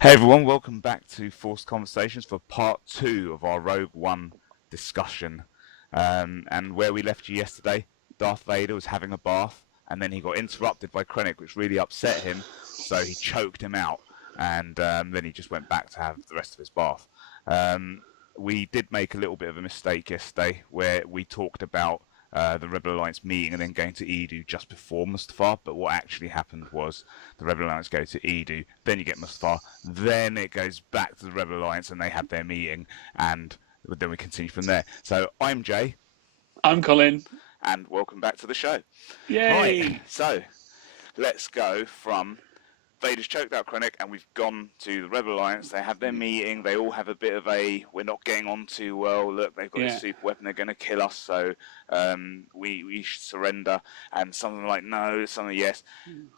Hey everyone, welcome back to Forced Conversations for part 2 of our Rogue One discussion. And where we left you yesterday, Darth Vader was having a bath, and then he got interrupted by Krennic, which really upset him, so he choked him out, and then he just went back to have the rest of his bath. We did make a little bit of a mistake yesterday, where we talked about the Rebel Alliance meeting and then going to Eadu just before Mustafar, but what actually happened was the Rebel Alliance go to Eadu, then you get Mustafar, then it goes back to the Rebel Alliance and they have their meeting, and then we continue from there. So I'm Jay. I'm Colin. And welcome back to the show. Yay! Right, so let's go from Vader's choked out Krennic, and we've gone to the Rebel Alliance. They have their meeting. They all have a bit of a, we're not getting on too well. Look, they've got a super weapon. They're going to kill us, so we should surrender. And someone like, no, someone yes.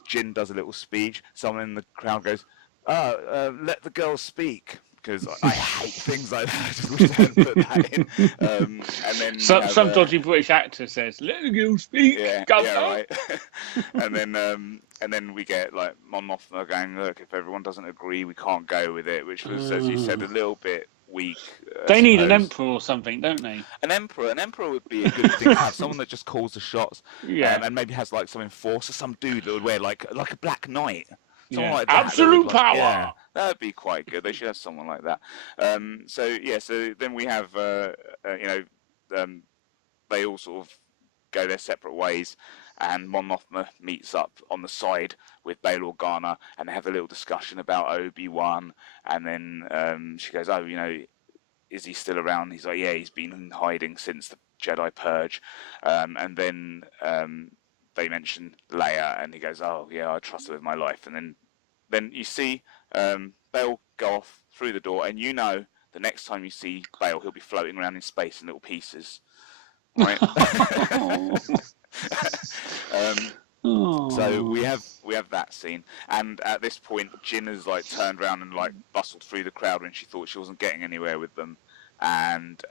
Jyn does a little speech. Someone in the crowd goes, let the girls speak. Because I hate things like that. I just wish they hadn't put that in. And then some dodgy British actor says, "Let the girl speak." Yeah, right. and then we get like Mon Mothma going, "Look, if everyone doesn't agree, we can't go with it," which was, as you said, a little bit weak. They need an emperor or something, don't they? An emperor would be a good thing to have. Someone that just calls the shots. Yeah. And maybe has like some enforcer, some dude that would wear like a Black Knight. Yeah. Like that, Absolute power. Yeah, that would be quite good. They should have someone like that. So then we have, they all sort of go their separate ways, and Mon Mothma meets up on the side with Bail Organa, and they have a little discussion about Obi-Wan, and then she goes, "Oh, is he still around?" He's like, "Yeah, he's been hiding since the Jedi Purge," and then they mention Leia, and he goes, "Oh yeah, I trust her with my life." And then you see Bail go off through the door, and the next time you see Bail, he'll be floating around in space in little pieces, right? So we have that scene, and at this point, Jyn has like turned around and like bustled through the crowd when she thought she wasn't getting anywhere with them, and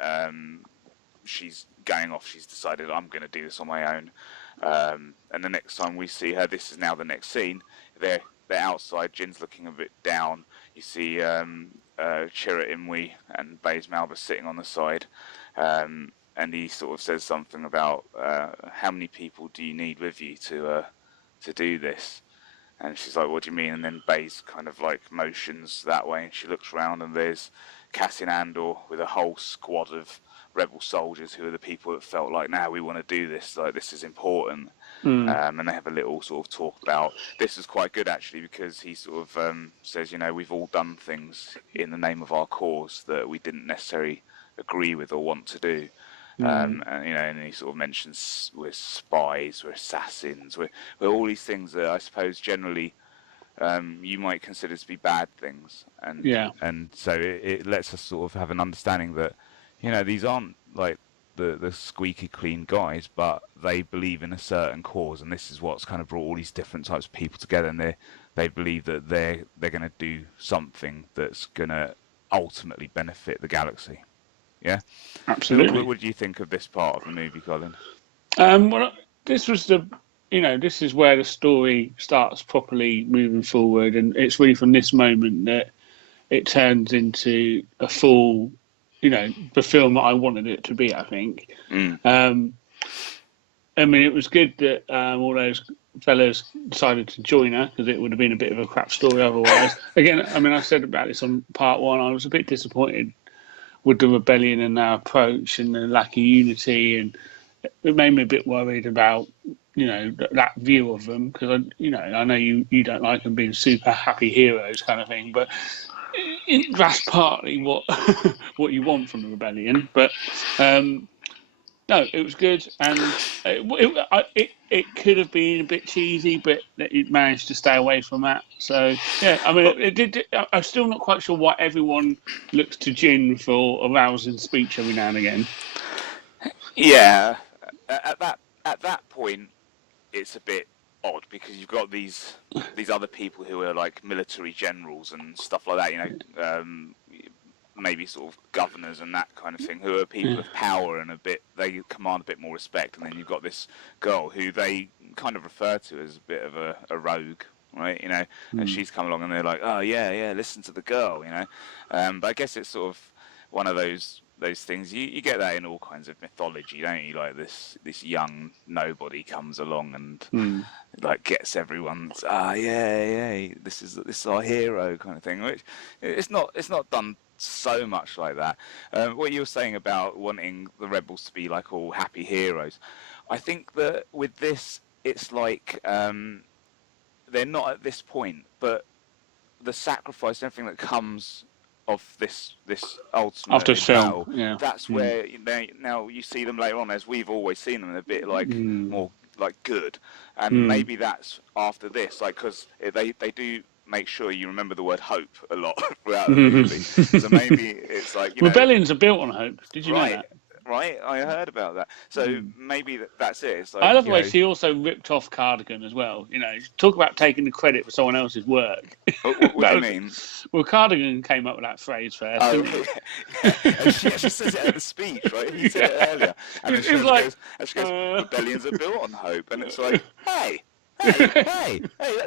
she's going off. She's decided, I'm going to do this on my own. And the next time we see her, this is now the next scene. They're outside. Jin's looking a bit down. You see Chirrut Imwe and Baze Malbus sitting on the side, and he sort of says something about how many people do you need with you to do this? And she's like, "What do you mean?" And then Baze kind of like motions that way, and she looks around, and there's Cassian Andor with a whole squad of rebel soldiers who are the people that felt like, "Now we want to do this. Like, this is important." And they have a little sort of talk about this. Is quite good actually, because he sort of says, we've all done things in the name of our cause that we didn't necessarily agree with or want to do. And he sort of mentions we're spies, we're assassins, we're all these things that I suppose generally you might consider to be bad things, and so it lets us sort of have an understanding that these aren't like the squeaky clean guys, but they believe in a certain cause, and this is what's kind of brought all these different types of people together, and they believe that they're going to do something that's going to ultimately benefit the galaxy. Yeah, absolutely. What do you think of this part of the movie, Colin? Well, this was this is where the story starts properly moving forward, and it's really from this moment that it turns into a full, the film that I wanted it to be, I think. I mean, it was good that all those fellas decided to join her, because it would have been a bit of a crap story otherwise. Again, I mean, I said about this on part 1, I was a bit disappointed with the rebellion and their approach and the lack of unity, and it made me a bit worried about that view of them, because I know you don't like them being super happy heroes kind of thing, but that's partly what what you want from the rebellion. But no, it was good, and it could have been a bit cheesy, but it managed to stay away from that. So yeah, I mean, it did. I'm still not quite sure why everyone looks to Jyn for a rousing speech every now and again. Yeah, at that point, it's a bit odd, because you've got these other people who are like military generals and stuff like that. maybe sort of governors and that kind of thing, who are people of power and they command a bit more respect. And then you've got this girl who they kind of refer to as a bit of a rogue, right? You know, and she's come along and they're like, oh yeah, listen to the girl, you know. But I guess it's sort of one of those things. You get that in all kinds of mythology, don't you? Like this young nobody comes along and like gets everyone's this is our hero kind of thing. Which it's not done so much like that. What you were saying about wanting the rebels to be like all happy heroes, I think that with this it's like they're not at this point, but the sacrifice and everything that comes of this ultimate after battle, film, that's where now you see them later on, as we've always seen them, a bit like more like good, and maybe that's after this, like, because they do make sure you remember the word hope a lot throughout the movie. So maybe it's like, you know, rebellions are built on hope. Did you know that? Right, I heard about that. So maybe that's it. It's like, I love the way she also ripped off Cardigan as well. You know, talk about taking the credit for someone else's work. What do you mean? Well, Cardigan came up with that phrase first. Oh, and she actually says it at the speech, right? He said it earlier. And then she goes, rebellions are built on hope. And it's like, hey,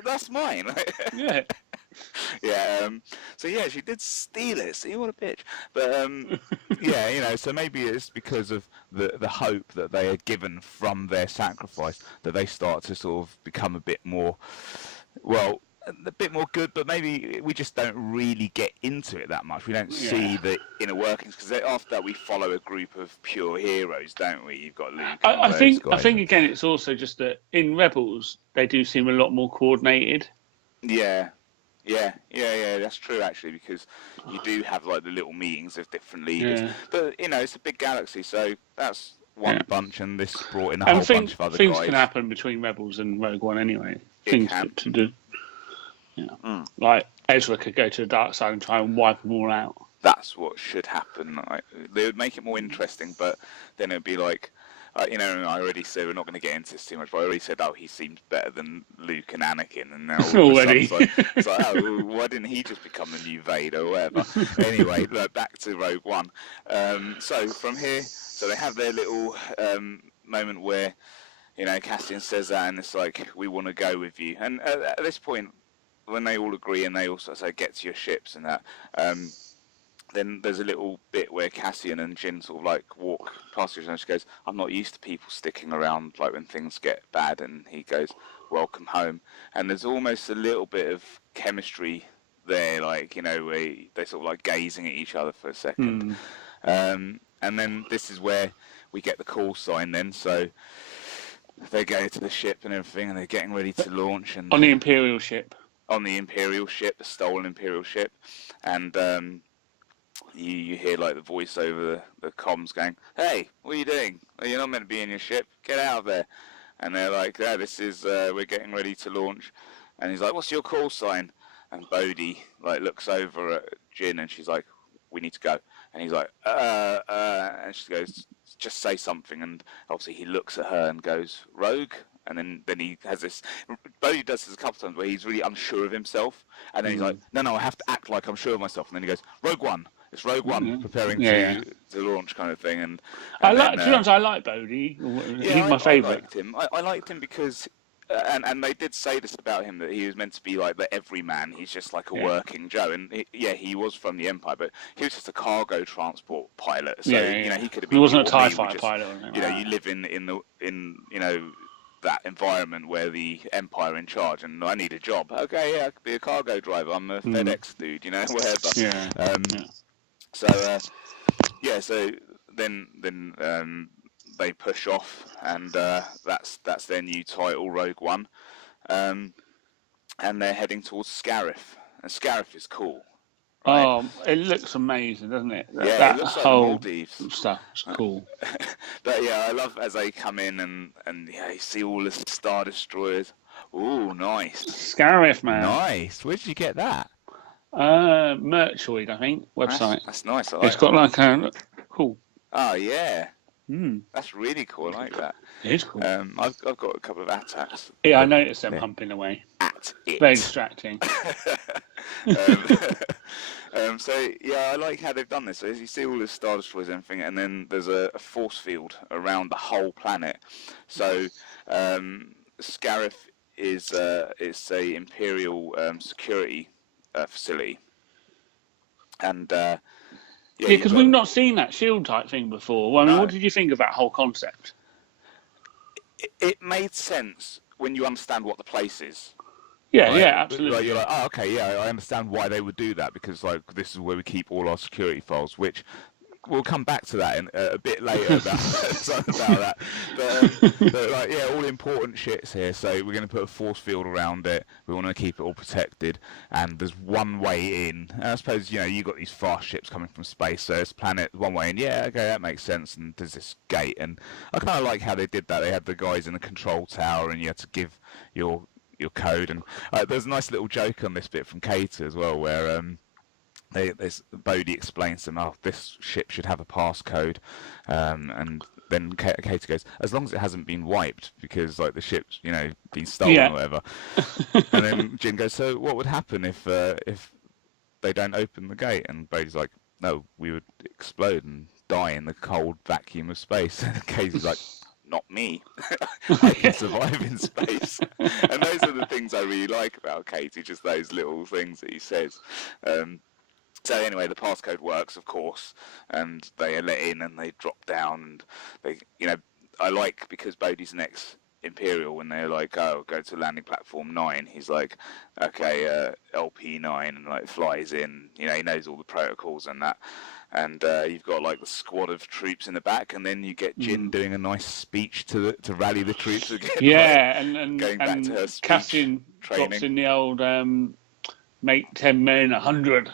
that's mine. Yeah. Yeah, so yeah, she did steal it. See, what a bitch. But yeah, you know, so maybe it's because of the hope that they are given from their sacrifice that they start to sort of become a bit more, well, a bit more good. But maybe we just don't really get into it that much. We don't see the inner workings, because after that we follow a group of pure heroes, don't we? You've got Luke. I think again, it's also just that in Rebels they do seem a lot more coordinated. Yeah, that's true actually, because you do have like the little meetings of different leaders. Yeah. But you know, it's a big galaxy, so that's one bunch, and this brought in a whole bunch of other things guys. Can happen between Rebels and Rogue One anyway. Things to do. Yeah. Like Ezra could go to the dark side and try and wipe them all out. That's what should happen. They would make it more interesting, but then it'd be like, you know, I already said we're not going to get into this too much, but I already said, oh, he seemed better than Luke and Anakin, and now already it's like, oh, well, why didn't he just become the new Vader or whatever? Anyway, back to Rogue One. So from here, so they have their little moment where, you know, Cassian says that, and it's like, we want to go with you. And at this point, when they all agree, and they also say, get to your ships and that, then there's a little bit where Cassian and Jyn sort of like walk past each other, and she goes, I'm not used to people sticking around like when things get bad, and he goes, welcome home. And there's almost a little bit of chemistry there, like, you know, where they sort of like gazing at each other for a second. And then this is where we get the call sign then, so they go to the ship and everything, and they're getting ready to launch. And on the Imperial ship. On the Imperial ship, the stolen Imperial ship. And you hear like the voice over the comms going, hey, what are you doing? Well, you're not meant to be in your ship. Get out of there. And they're like, yeah, this is, we're getting ready to launch. And he's like, what's your call sign? And Bodhi like looks over at Jyn, and she's like, we need to go. And he's like, and she goes, just say something. And obviously he looks at her and goes, Rogue? And then he has this, Bodhi does this a couple times where he's really unsure of himself. And then he's like, no, I have to act like I'm sure of myself. And then he goes, Rogue One. It's Rogue One preparing to launch, kind of thing. And I like, to be honest, I like Bodhi. He's my favourite. I liked him. I liked him because, and they did say this about him, that he was meant to be like the everyman. He's just like a working Joe. And he was from the Empire, but he was just a cargo transport pilot. So you know, he could have been. He wasn't a TIE fighter pilot. You know, you live in you know, that environment where the Empire are in charge, and I need a job. Okay, yeah, I could be a cargo driver. I'm a FedEx dude. You know, whatever. So so then they push off, and that's their new title, Rogue One, and they're heading towards Scarif, and Scarif is cool. Right? Oh, it looks amazing, doesn't it? Yeah, it looks like the Maldives stuff. It's cool. But yeah, I love as they come in and you see all the Star Destroyers. Ooh, nice. Scarif, man. Nice. Where did you get that? Merchoid, I think, website. That's nice. It's got like a cool. Oh yeah. That's really cool. I like that. It is cool. I've got a couple of attacks. Yeah, I noticed them humping away. At it. Very distracting. um, so yeah, I like how they've done this. So as you see all the Star Destroyers and everything, and then there's a force field around the whole planet. So Scarif is it's a Imperial security facility, and yeah, Yeah, you've because got we've not seen that shield type thing before. Well, I mean, no. what did you think of that whole concept? It made sense when you understand what the place is. Yeah, Right, yeah, like absolutely. you're Yeah. like, oh, okay, yeah, I understand why they would do that because like this is where we keep all our security files, which we'll come back to that in a bit later about that. But like, yeah, all important shits here. So we're going to put a force field around it. We want to keep it all protected, and there's one way in. And I suppose you got these fast ships coming from space, so it's planet one way in. Yeah, okay, that makes sense. And there's this gate, and I kind of like how they did that. They had the guys in the control tower, and you had to give your code. And there's a nice little joke on this bit from Cater as well, where Bodhi explains to them, oh, this ship should have a passcode, and then Cater goes, as long as it hasn't been wiped, because like the ship's been stolen Yeah. or whatever. And then Jin goes, so what would happen if they don't open the gate? And Bodhi's like, no, we would explode and die in the cold vacuum of space. And Cater's like, not me. I can survive in space. And those are the things I really like about Katie, just those little things that he says. So anyway, the passcode works, of course, and they are let in and they drop down. And they, I like because Bodhi's an ex-Imperial when they're like, oh, go to landing platform 9. He's like, okay, LP9, and like flies in. He knows all the protocols and that. And you've got like the squad of troops in the back, and then you get Jin doing a nice speech to rally the troops again. Yeah, like, and going back to her speech Cassian training. drops in the old make 10 men 100.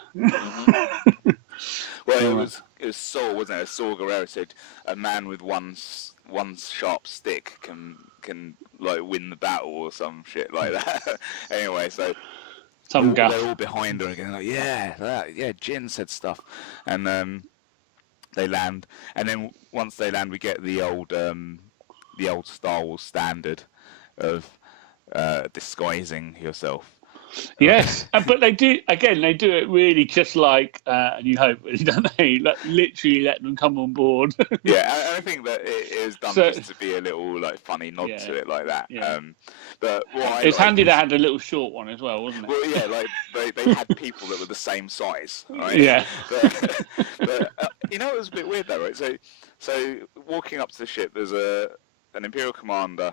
Well, it was Saw, wasn't it? Saw Gerrera said a man with one sharp stick can like win the battle or some shit like that. Anyway, so they're all behind her again. Like, yeah, Jin said stuff, and they land, and then once they land, we get the old Star Wars standard of disguising yourself. Yes, but they do it really just like New Hope, really, don't they? Like, literally let them come on board. Yeah, I think that it is done just to be a little like funny nod to it like that. Yeah. But it's handy they had a little short one as well, wasn't it? Well, yeah, like they had people that were the same size, right? Yeah. But it was a bit weird though, right? So walking up to the ship, there's an Imperial commander,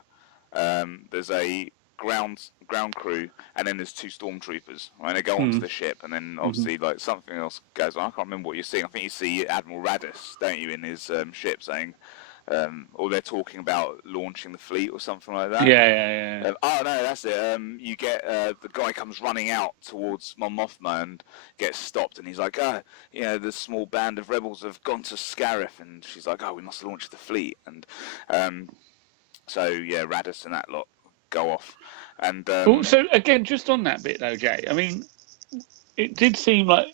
there's a ground crew, and then there's 2 stormtroopers. Right? They go onto the ship, and then obviously like something else goes on. I can't remember what you're seeing. I think you see Admiral Raddus, don't you, in his ship saying, or they're talking about launching the fleet or something like that. Yeah. Oh no, that's it. You get the guy comes running out towards Mon Mothma and gets stopped, and he's like, the small band of rebels have gone to Scarif, and she's like, we must launch the fleet, and so yeah, Raddus and that lot go off. And so again, just on that bit though, Jay, I mean, it did seem like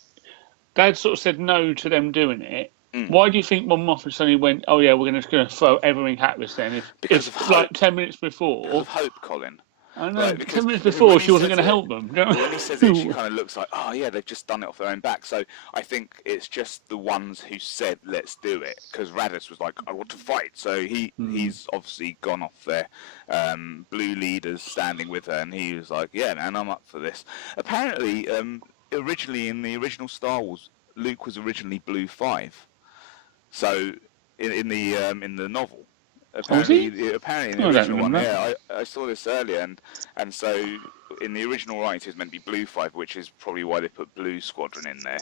Dad sort of said no to them doing it. Why do you think Mon Mothma suddenly went, oh yeah, we're going to throw everything at this then? If like 10 minutes before, because of hope, Colin. I know. 10 minutes before, she wasn't going to help them. When he says it, she kind of looks like, oh yeah, they've just done it off their own back. So I think it's just the ones who said, let's do it. Because Raddus was like, I want to fight. So he's obviously gone off there. Blue leader's standing with her, and he was like, yeah, man, I'm up for this. Apparently, originally in the original Star Wars, Luke was originally Blue 5. So in the novel. Apparently in the original one, I saw this earlier, and so in the original writing, it was meant to be Blue 5, which is probably why they put Blue Squadron in there.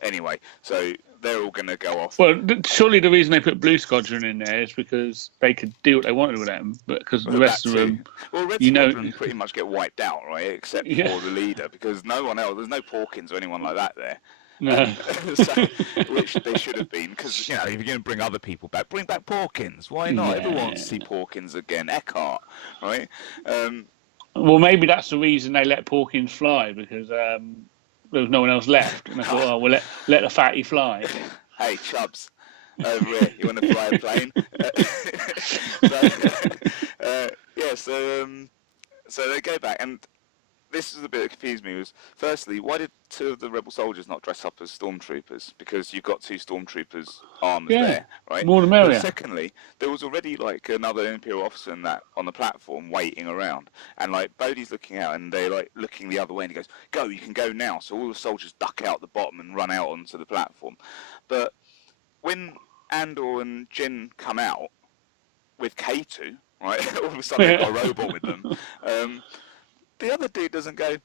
Anyway, so they're all going to go off. Well, surely the reason they put Blue Squadron in there is because they could do what they wanted with them, because the rest of them, Red Squadron pretty much get wiped out, right? Except for the leader, because no one else, there's no Porkins or anyone like that there. No. Which they should have been, because if you're going to bring other people back, bring back Porkins. Why not? Everyone wants to see Porkins again. Eckhart, right? Well, maybe that's the reason they let Porkins fly, because there was no one else left, and I thought, we'll let the fatty fly. Hey, Chubbs, over here, you want to fly a plane? So they go back, and this is the bit that confused me. Was firstly, why did 2 of the rebel soldiers not dress up as stormtroopers? Because you've got 2 stormtroopers armors there, right? More the But merrier. secondly, there was already like another Imperial officer in that on the platform waiting around, and like Bodhi's looking out, and they're like looking the other way, and he goes, "Go, you can go now." So all the soldiers duck out the bottom and run out onto the platform. But when Andor and Jin come out with K2, right? All of a sudden they've got a robot with them. The other dude doesn't go,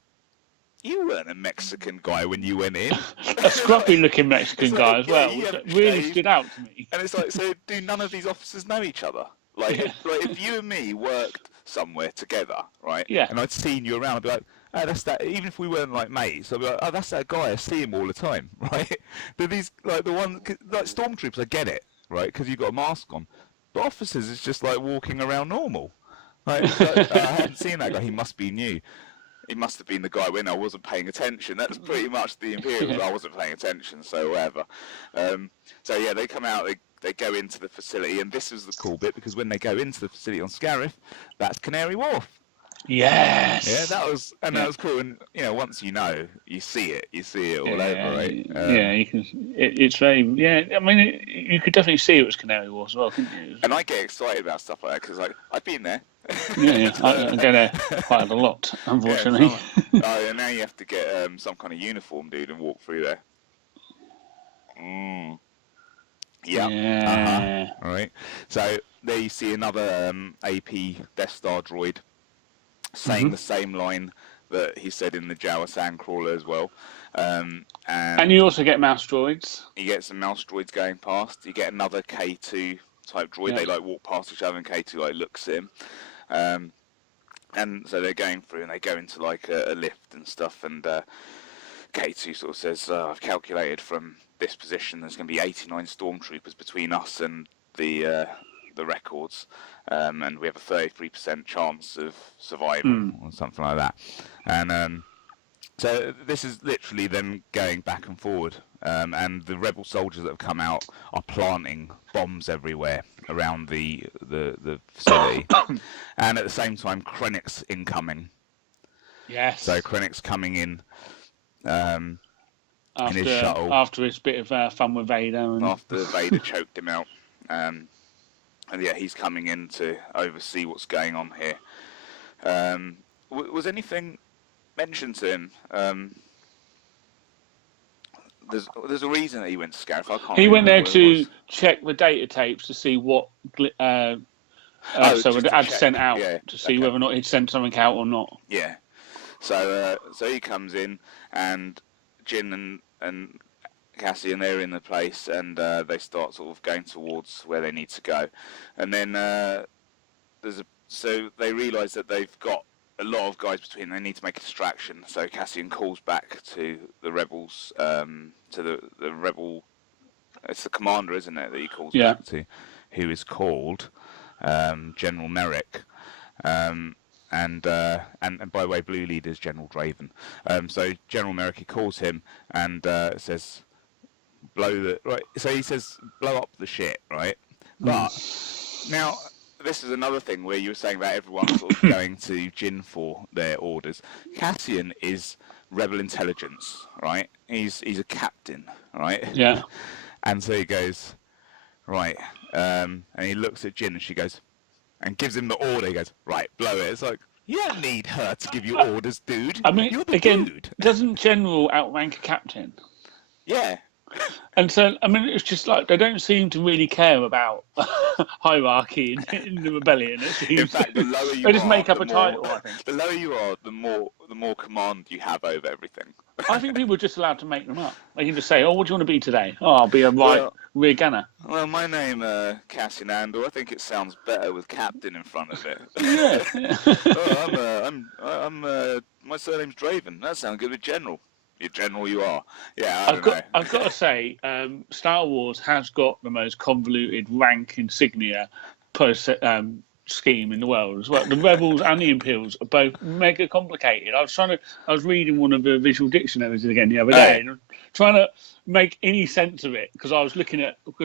"You weren't a Mexican guy when you went in." A scruffy-looking Mexican It's guy like, as well, yeah, which really shaved. stood out to me. And it's like, so do none of these officers know each other? Like, if you and me worked somewhere together, right? Yeah. And I'd seen you around, I'd be like, "Oh, that's that." Even if we weren't like mates, I'd be like, "Oh, that's that guy. I see him all the time," right? But these, like the ones, like stormtroopers, I get it, right? Because you've got a mask on. But officers is just like walking around normal. Like, I hadn't seen that guy. He must be new. He must have been the guy when I wasn't paying attention. That's pretty much the Imperials. I wasn't paying attention, so whatever. So yeah, they come out, they go into the facility, and this is the cool bit, because when they go into the facility on Scarif, that's Canary Wharf. Yes. Yeah, that was cool. And once you see it all over, right? Yeah, you can. It's very. Yeah, I mean, you could definitely see it was Canary Wharf as well, couldn't you? And I get excited about stuff like that because, like, I've been there. Yeah. I go there quite a lot, unfortunately. Yeah, and now you have to get some kind of uniform, dude, and walk through there. Yeah. Yeah. All right. So there you see another AP Death Star droid saying the same line that he said in the Jawa Sandcrawler as well. And you also get mouse droids. You get some mouse droids going past. You get another K2 type droid. Yeah. They like walk past each other, and K2 like looks at him. And so they're going through, and they go into like a lift and stuff. And K2 sort of says, "I've calculated from this position, there's going to be 89 stormtroopers between us and the records, and we have a 33% chance of survival," or something like that. And so this is literally them going back and forward, and the rebel soldiers that have come out are planting bombs everywhere around the facility, and at the same time, Krennic's incoming. Yes. So Krennic's coming in his shuttle after his bit of fun with Vader. And... after Vader choked him out, and yeah, he's coming in to oversee what's going on here. Was anything mentioned to him? There's a reason that he went to Scarif. I can't. He went there to was. check the data tapes to see what. So it had sent out to see whether or not he'd sent something out or not. Yeah. So he comes in, and Jin and Cassian, they're in the place, and they start sort of going towards where they need to go, and then so they realise that they've got a lot of guys between them. They need to make a distraction. So Cassian calls back to the rebels, to the rebel. It's the commander, isn't it, that he calls back to, who is called General Merrick. And by the way, Blue Leader is General Draven. So General Merrick, he calls him and says, So he says, blow up the shit, right? But now, this is another thing where you were saying about everyone sort of going to Jin for their orders. Cassian is rebel intelligence, right? He's a captain, right? Yeah. And so he goes, right, and he looks at Jin, and she goes, and gives him the order. He goes, right, blow it. It's like, you don't need her to give you orders, dude. I mean, you're the again, dude. Doesn't General outrank a captain? Yeah. And so, I mean, it's just like they don't seem to really care about hierarchy in the rebellion. In fact, the lower you they just are, make up the a more, title, I think. The lower you are, the more command you have over everything. I think people are just allowed to make them up. They can just say, "Oh, what do you want to be today?" "Oh, I'll be a rear gunner." Well, my name, Cassian Andor. I think it sounds better with Captain in front of it. Yeah. My surname's Draven. That sounds good with General. You're General, you are. Yeah, I've got to say, Star Wars has got the most convoluted rank insignia scheme in the world as well. The Rebels and the Imperials are both mega complicated. I was reading one of the visual dictionaries again the other day, and trying to make any sense of it, because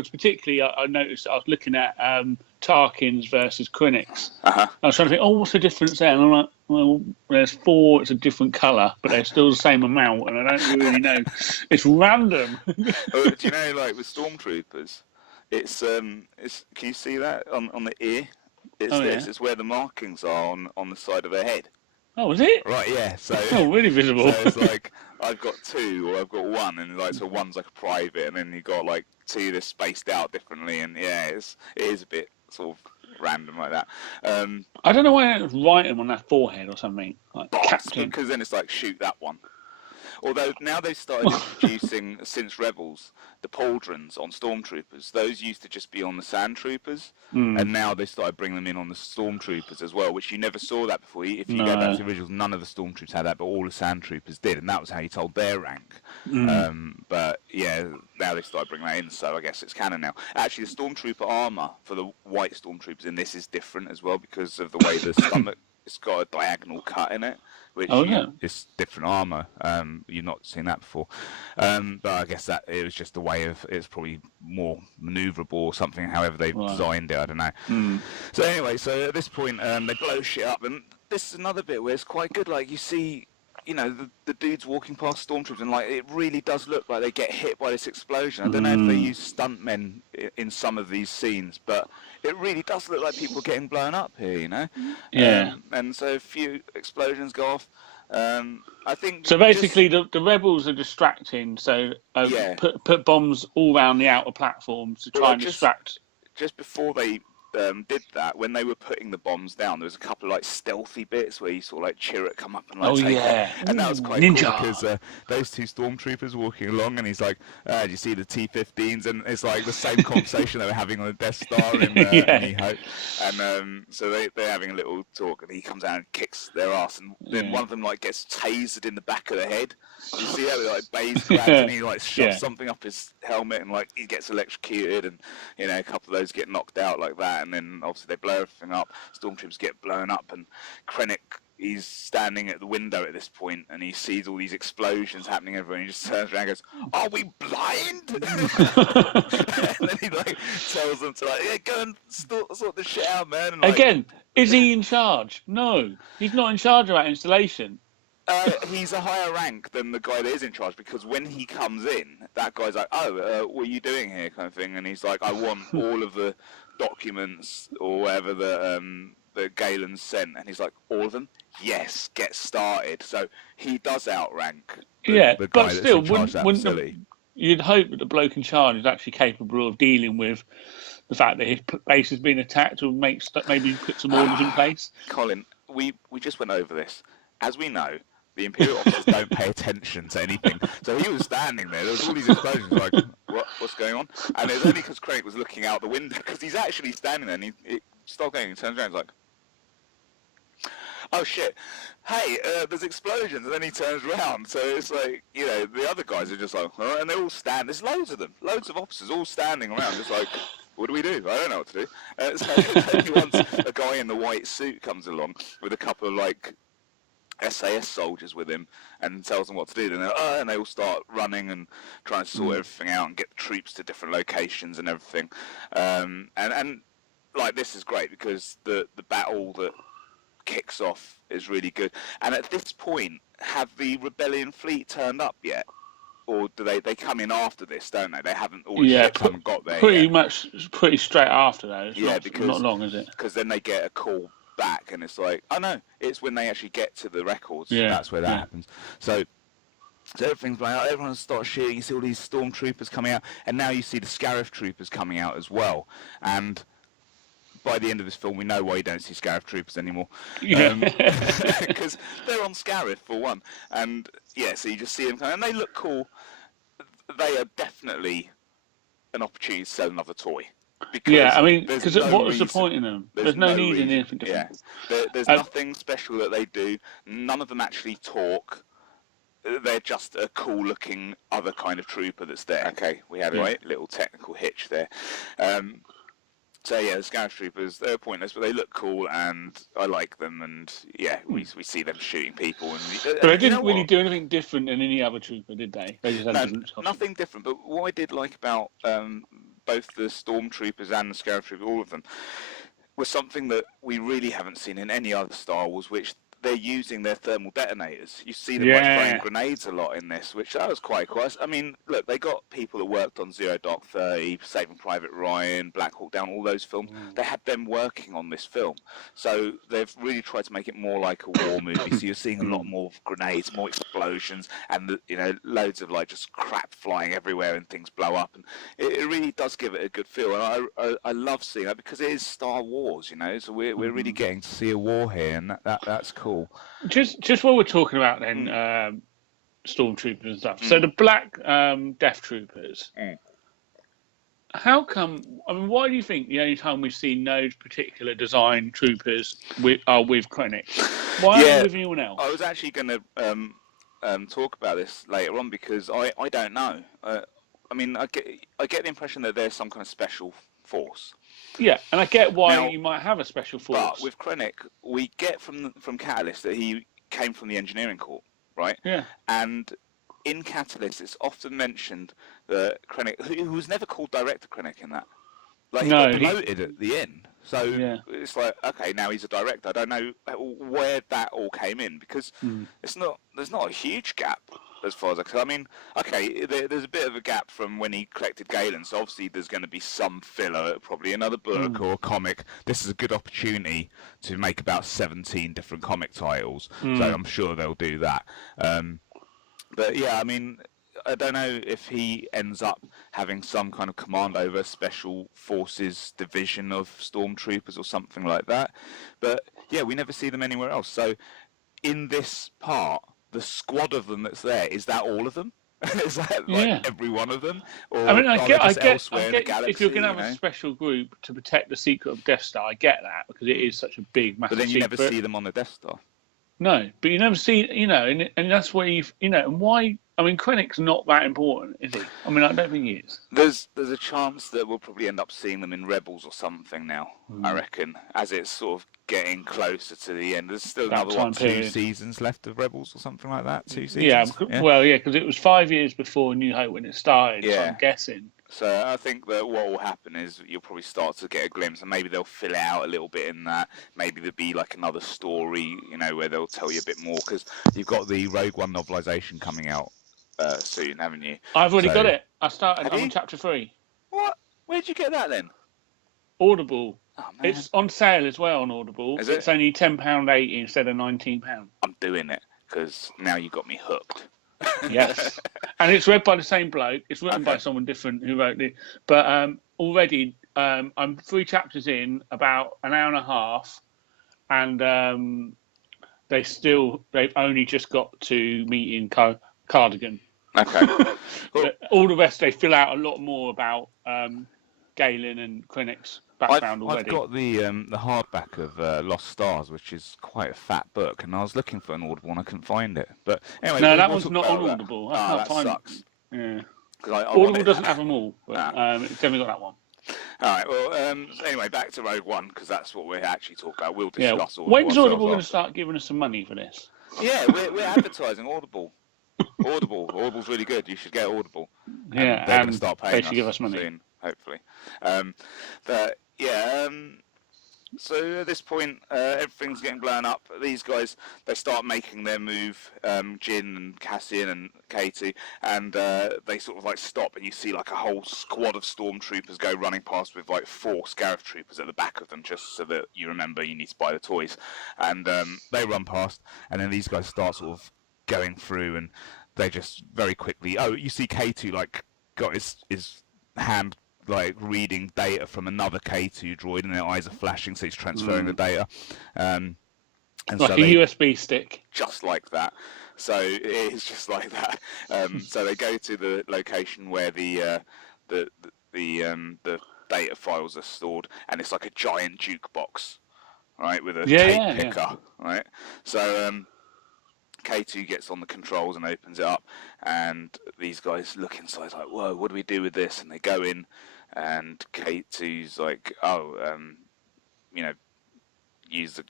particularly I noticed I was looking at Tarkin's versus Krennic's. Uh-huh. I was trying to think, what's the difference there? And I'm like, well, there's 4. It's a different colour, but they're still the same amount, and I don't really know. It's random. Do you know, like with stormtroopers, it's can you see that on the ear? Oh yeah. It's where the markings are on the side of their head. Oh, is it? Right, yeah. So Oh, really visible. so it's like I've got 2 or I've got 1, and like so one's like a private, and then you got like 2 that's spaced out differently, and yeah, it is a bit sort of random like that. I don't know why I don't write them on their forehead or something, like Captain. Because then it's like shoot that one. Although now they've started introducing, since Rebels, the pauldrons on stormtroopers. Those used to just be on the sand troopers, and now they started bringing them in on the stormtroopers as well, which you never saw that before. If you go back to the originals, none of the stormtroopers had that, but all the sand troopers did, and that was how you told their rank. But yeah, now they started bringing that in, so I guess it's canon now. Actually, the stormtrooper armor for the white stormtroopers in this is different as well because of the way the stomach. It's got a diagonal cut in it, which is different armor. You've not seen that before, but I guess that it was just a way of it's probably more manoeuvrable or something. However they designed it, I don't know. So anyway, so at this point they blow shit up, and this is another bit where it's quite good. Like you see, you know, the dudes walking past stormtroopers, and like it really does look like they get hit by this explosion. I don't know if they use stuntmen in some of these scenes, but it really does look like people getting blown up here, you know. Yeah. And so a few explosions go off. I think. So basically, the rebels are distracting. So put bombs all around the outer platforms to try and distract. Just before they did that, when they were putting the bombs down, there was a couple of like stealthy bits where you saw like Chirrut come up and like take it. And that was quite cool because those 2 stormtroopers walking along, and he's like, "Do you see the T-15s?" And it's like the same conversation they were having on the Death Star in New Hope. And so they're having a little talk, and he comes out and kicks their ass, and then one of them like gets tasered in the back of the head. You see how he like Baze grabs and he like shoves something up his helmet, and like he gets electrocuted, and you know a couple of those get knocked out like that. And then obviously they blow everything up. Stormtroopers get blown up, and Krennic, he's standing at the window at this point, and he sees all these explosions happening everywhere, and he just turns around and goes, "Are we blind?" And then he like tells them to like, go and sort the shit out, man. And, like, again, is he in charge? No, he's not in charge of that installation. He's a higher rank than the guy that is in charge, because when he comes in, that guy's like, what are you doing here, kind of thing, and he's like, I want all of the documents or whatever that Galen's sent, and he's like, all of them? Yes, get started. So he does outrank the guy that's in charge of that facility. You'd hope that the bloke in charge is actually capable of dealing with the fact that his base has been attacked, or maybe put some orders in place. Colin, we just went over this. As we know, the Imperial officers don't pay attention to anything. So he was standing there was all these explosions, like, what's going on? And it was only because Craig was looking out the window, because he's actually standing there, and he stopped going, and turns around, and he's like, oh shit, hey, there's explosions, and then he turns around. So it's like, you know, the other guys are just like, oh, and they all stand, there's loads of them, loads of officers all standing around, just like, what do we do? I don't know what to do. So only once a guy in the white suit comes along with a couple of like SAS soldiers with him and tells them what to do, and they all start running and trying to sort everything out and get the troops to different locations and everything. And like, this is great because the battle that kicks off is really good. And at this point, have the Rebellion fleet turned up yet? Or do they come in after this, don't they? They haven't, all the ships haven't got there yet. Pretty straight after that. It's because not long, is it? Because then they get a call back, and it's like, oh no, it's when they actually get to the records. That's where that happens. So everything's going out, everyone starts shooting, you see all these stormtroopers coming out, and now you see the Scarif troopers coming out as well. And by the end of this film, we know why you don't see Scarif troopers anymore. Because they're on Scarif, for one. And so you just see them coming, and they look cool. They are definitely an opportunity to sell another toy. Because what was the point in them? There's no need in anything different. There's nothing special that they do. None of them actually talk. They're just a cool-looking other kind of trooper that's there. Okay, we had a little technical hitch there. So the Scarif troopers, they're pointless, but they look cool, and I like them, and we see them shooting people. But they didn't really do anything different than any other trooper, did they? They just had nothing different. But what I did like about both the Stormtroopers and the Scarif troopers, all of them, was something that we really haven't seen in any other Star Wars, which they're using their thermal detonators. You see them like throwing Yeah. grenades a lot in this, which that was quite cool. I mean, look, they got people that worked on Zero Dark 30, Saving Private Ryan, Black Hawk Down, all those films. They had them working on this film, so they've really tried to make it more like a war movie. So you're seeing a lot more grenades, more explosions, and loads of like just crap flying everywhere and things blow up, and it really does give it a good feel. And I love seeing that because it is Star Wars, so we're really getting to see a war here, and that's cool. Just while we're talking about then stormtroopers and stuff. So the black Death Troopers. How come? I mean, why do you think the only time we've seen those particular design troopers are with Krennic? Why aren't with anyone else? I was actually going to talk about this later on because I don't know. I mean, I get the impression that there's some kind of special force. Yeah, and I get why you might have a special force. But with Krennic, we get from Catalyst that he came from the engineering corps, right? Yeah. And in Catalyst, it's often mentioned that Krennic, who was never called Director Krennic in that, like he got promoted at the end. So it's like, okay, now he's a director. I don't know where that all came in because there's not a huge gap. As far as I can, I mean, okay, there's a bit of a gap from when he collected Galen, so obviously there's going to be some filler, probably another book or a comic. This is a good opportunity to make about 17 different comic titles, so I'm sure they'll do that. But yeah, I mean, I don't know if he ends up having some kind of command over Special Forces division of Stormtroopers or something like that. But yeah, we never see them anywhere else. So in this part, the squad of them that's there, is that all of them? Is that like every one of them? Or I mean, I get galaxy, if you're going to have a special group to protect the secret of Death Star, I get that because it is such a big, massive. But then you secret. never see them on the Death Star. No, but you never see, and that's where and why? I mean, Krennic's not that important, is he? I mean, I don't think he is. There's a chance that we'll probably end up seeing them in Rebels or something now. I reckon, as it's sort of getting closer to the end. There's still another 2 seasons left of Rebels or something like that. 2 seasons. Yeah. Well, because it was 5 years before New Hope when it started. Yeah. So I'm guessing. So I think that what will happen is you'll probably start to get a glimpse, and maybe they'll fill it out a little bit in that. Maybe there'll be like another story, where they'll tell you a bit more because you've got the Rogue One novelisation coming out soon, haven't you? I've already got it. I'm on chapter 3. What? Where'd you get that then? Audible. Oh, man. It's on sale as well on Audible. Is it's only £10.80 instead of £19. I'm doing it because now you got me hooked. Yes, and it's read by the same bloke. It's written by someone different who wrote it. But already, I'm 3 chapters in, about an hour and a half, and they've only just got to meeting Cardigan. Okay. Cool. All the rest they fill out a lot more about Galen and Krennic's background already. I've got the hardback of Lost Stars, which is quite a fat book, and I was looking for an Audible and I couldn't find it. But anyway, no, that one's not on Audible. That sucks. Yeah. Audible doesn't have them all, but it's definitely got that one. All right. Well, anyway, back to Rogue One because that's what we're actually talking about. We'll discuss Audible. When's Audible going to start giving us some money for this? Yeah, we're advertising Audible. Audible's really good. You should get Audible. Yeah, they're going to start paying they should give us money soon, hopefully. So at this point, everything's getting blown up. These guys, they start making their move, Jyn and Cassian and K2, and they sort of like stop, and you see like a whole squad of stormtroopers go running past with like 4 Scarif troopers at the back of them, just so that you remember you need to buy the toys. And they run past, and then these guys start sort of going through, and they just very quickly. Oh, you see K2 like got his hand like reading data from another K2 droid, and their eyes are flashing, so he's transferring the data. And like so a USB stick. Just like that. So it is just like that. So they go to the location where the data files are stored, and it's like a giant jukebox, right, with a tape picker, right? So K2 gets on the controls and opens it up, and these guys look inside like, whoa, what do we do with this? And they go in, and K2's like, use the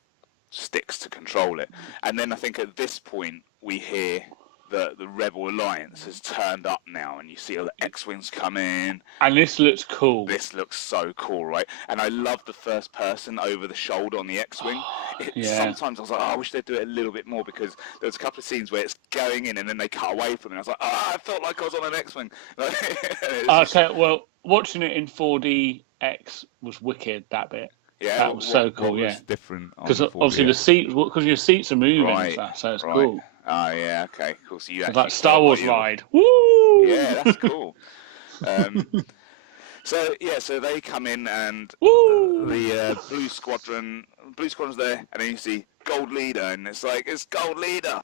sticks to control it. And then I think at this point we hear that the Rebel Alliance has turned up now, and you see all the X-Wings come in. And this looks cool. This looks so cool, right? And I love the first person over the shoulder on the X-Wing. Sometimes I was like, I wish they'd do it a little bit more, because there was a couple of scenes where it's going in and then they cut away from it. I was like, I felt like I was on an X-Wing. Okay, well, watching it in 4DX was wicked, that bit. Yeah, that was so cool. What Yeah, was different? Because obviously the seats, because your seats are moving and stuff, so it's cool. Oh yeah, okay, cool. So you it's actually like Star Wars ride. Woo! Yeah, that's cool. So they come in and the Blue Squadron's there, and then you see Gold Leader, and it's like, it's Gold Leader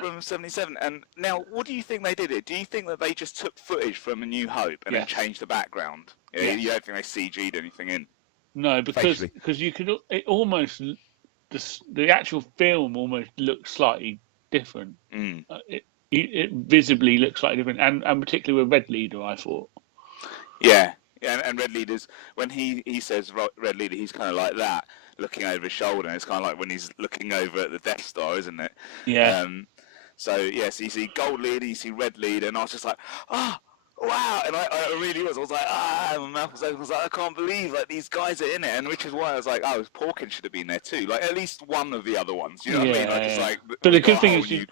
from 77. And now, what do you think they did it? Do you think that they just took footage from A New Hope and then changed the background? You don't think they CG'd anything in? No, because you could, it almost, the actual film almost looks slightly different. It visibly looks slightly different, and particularly with Red Leader, I thought. Yeah, and Red Leader's, when he says Red Leader, he's kind of like that, looking over his shoulder. And it's kind of like when he's looking over at the Death Star, isn't it? Yeah. So you see Gold Leader, you see Red Leader, and I was just like, wow, and I really was. I was like, my mouth was open. I was like, I can't believe like these guys are in it, and which is why I was like, Porkins should have been there too. Like at least one of the other ones. You know what I mean? Like, it's like, but the good thing is,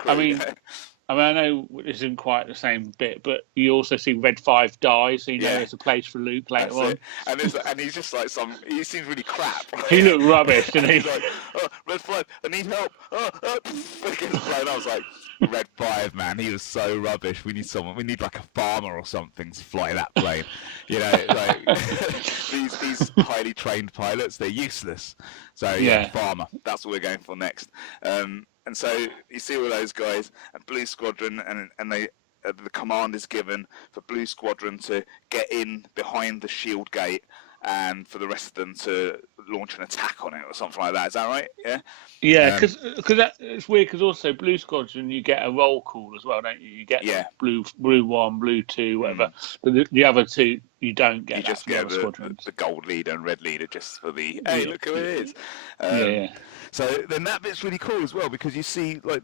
I know this isn't quite the same bit, but you also see Red 5 die, so you know there's a place for Luke later on. And he's just like he seems really crap. He looked rubbish, didn't he? He's like, Red 5, I need help. I was like, Red 5, man, he was so rubbish. We need like a farmer or something to fly that plane. You know, like these highly trained pilots, they're useless. So farmer, that's what we're going for next. And so you see all those guys and Blue Squadron, and they the command is given for Blue Squadron to get in behind the shield gate, and for the rest of them to launch an attack on it or something like that. Is that right? Yeah. Yeah, because it's weird. Because also Blue Squadron, you get a roll call as well, don't you? You get Blue 1, Blue 2, whatever. But the other two you don't get. You just get the Gold Leader and Red Leader just for the hey, look who it is. So then that bit's really cool as well, because you see like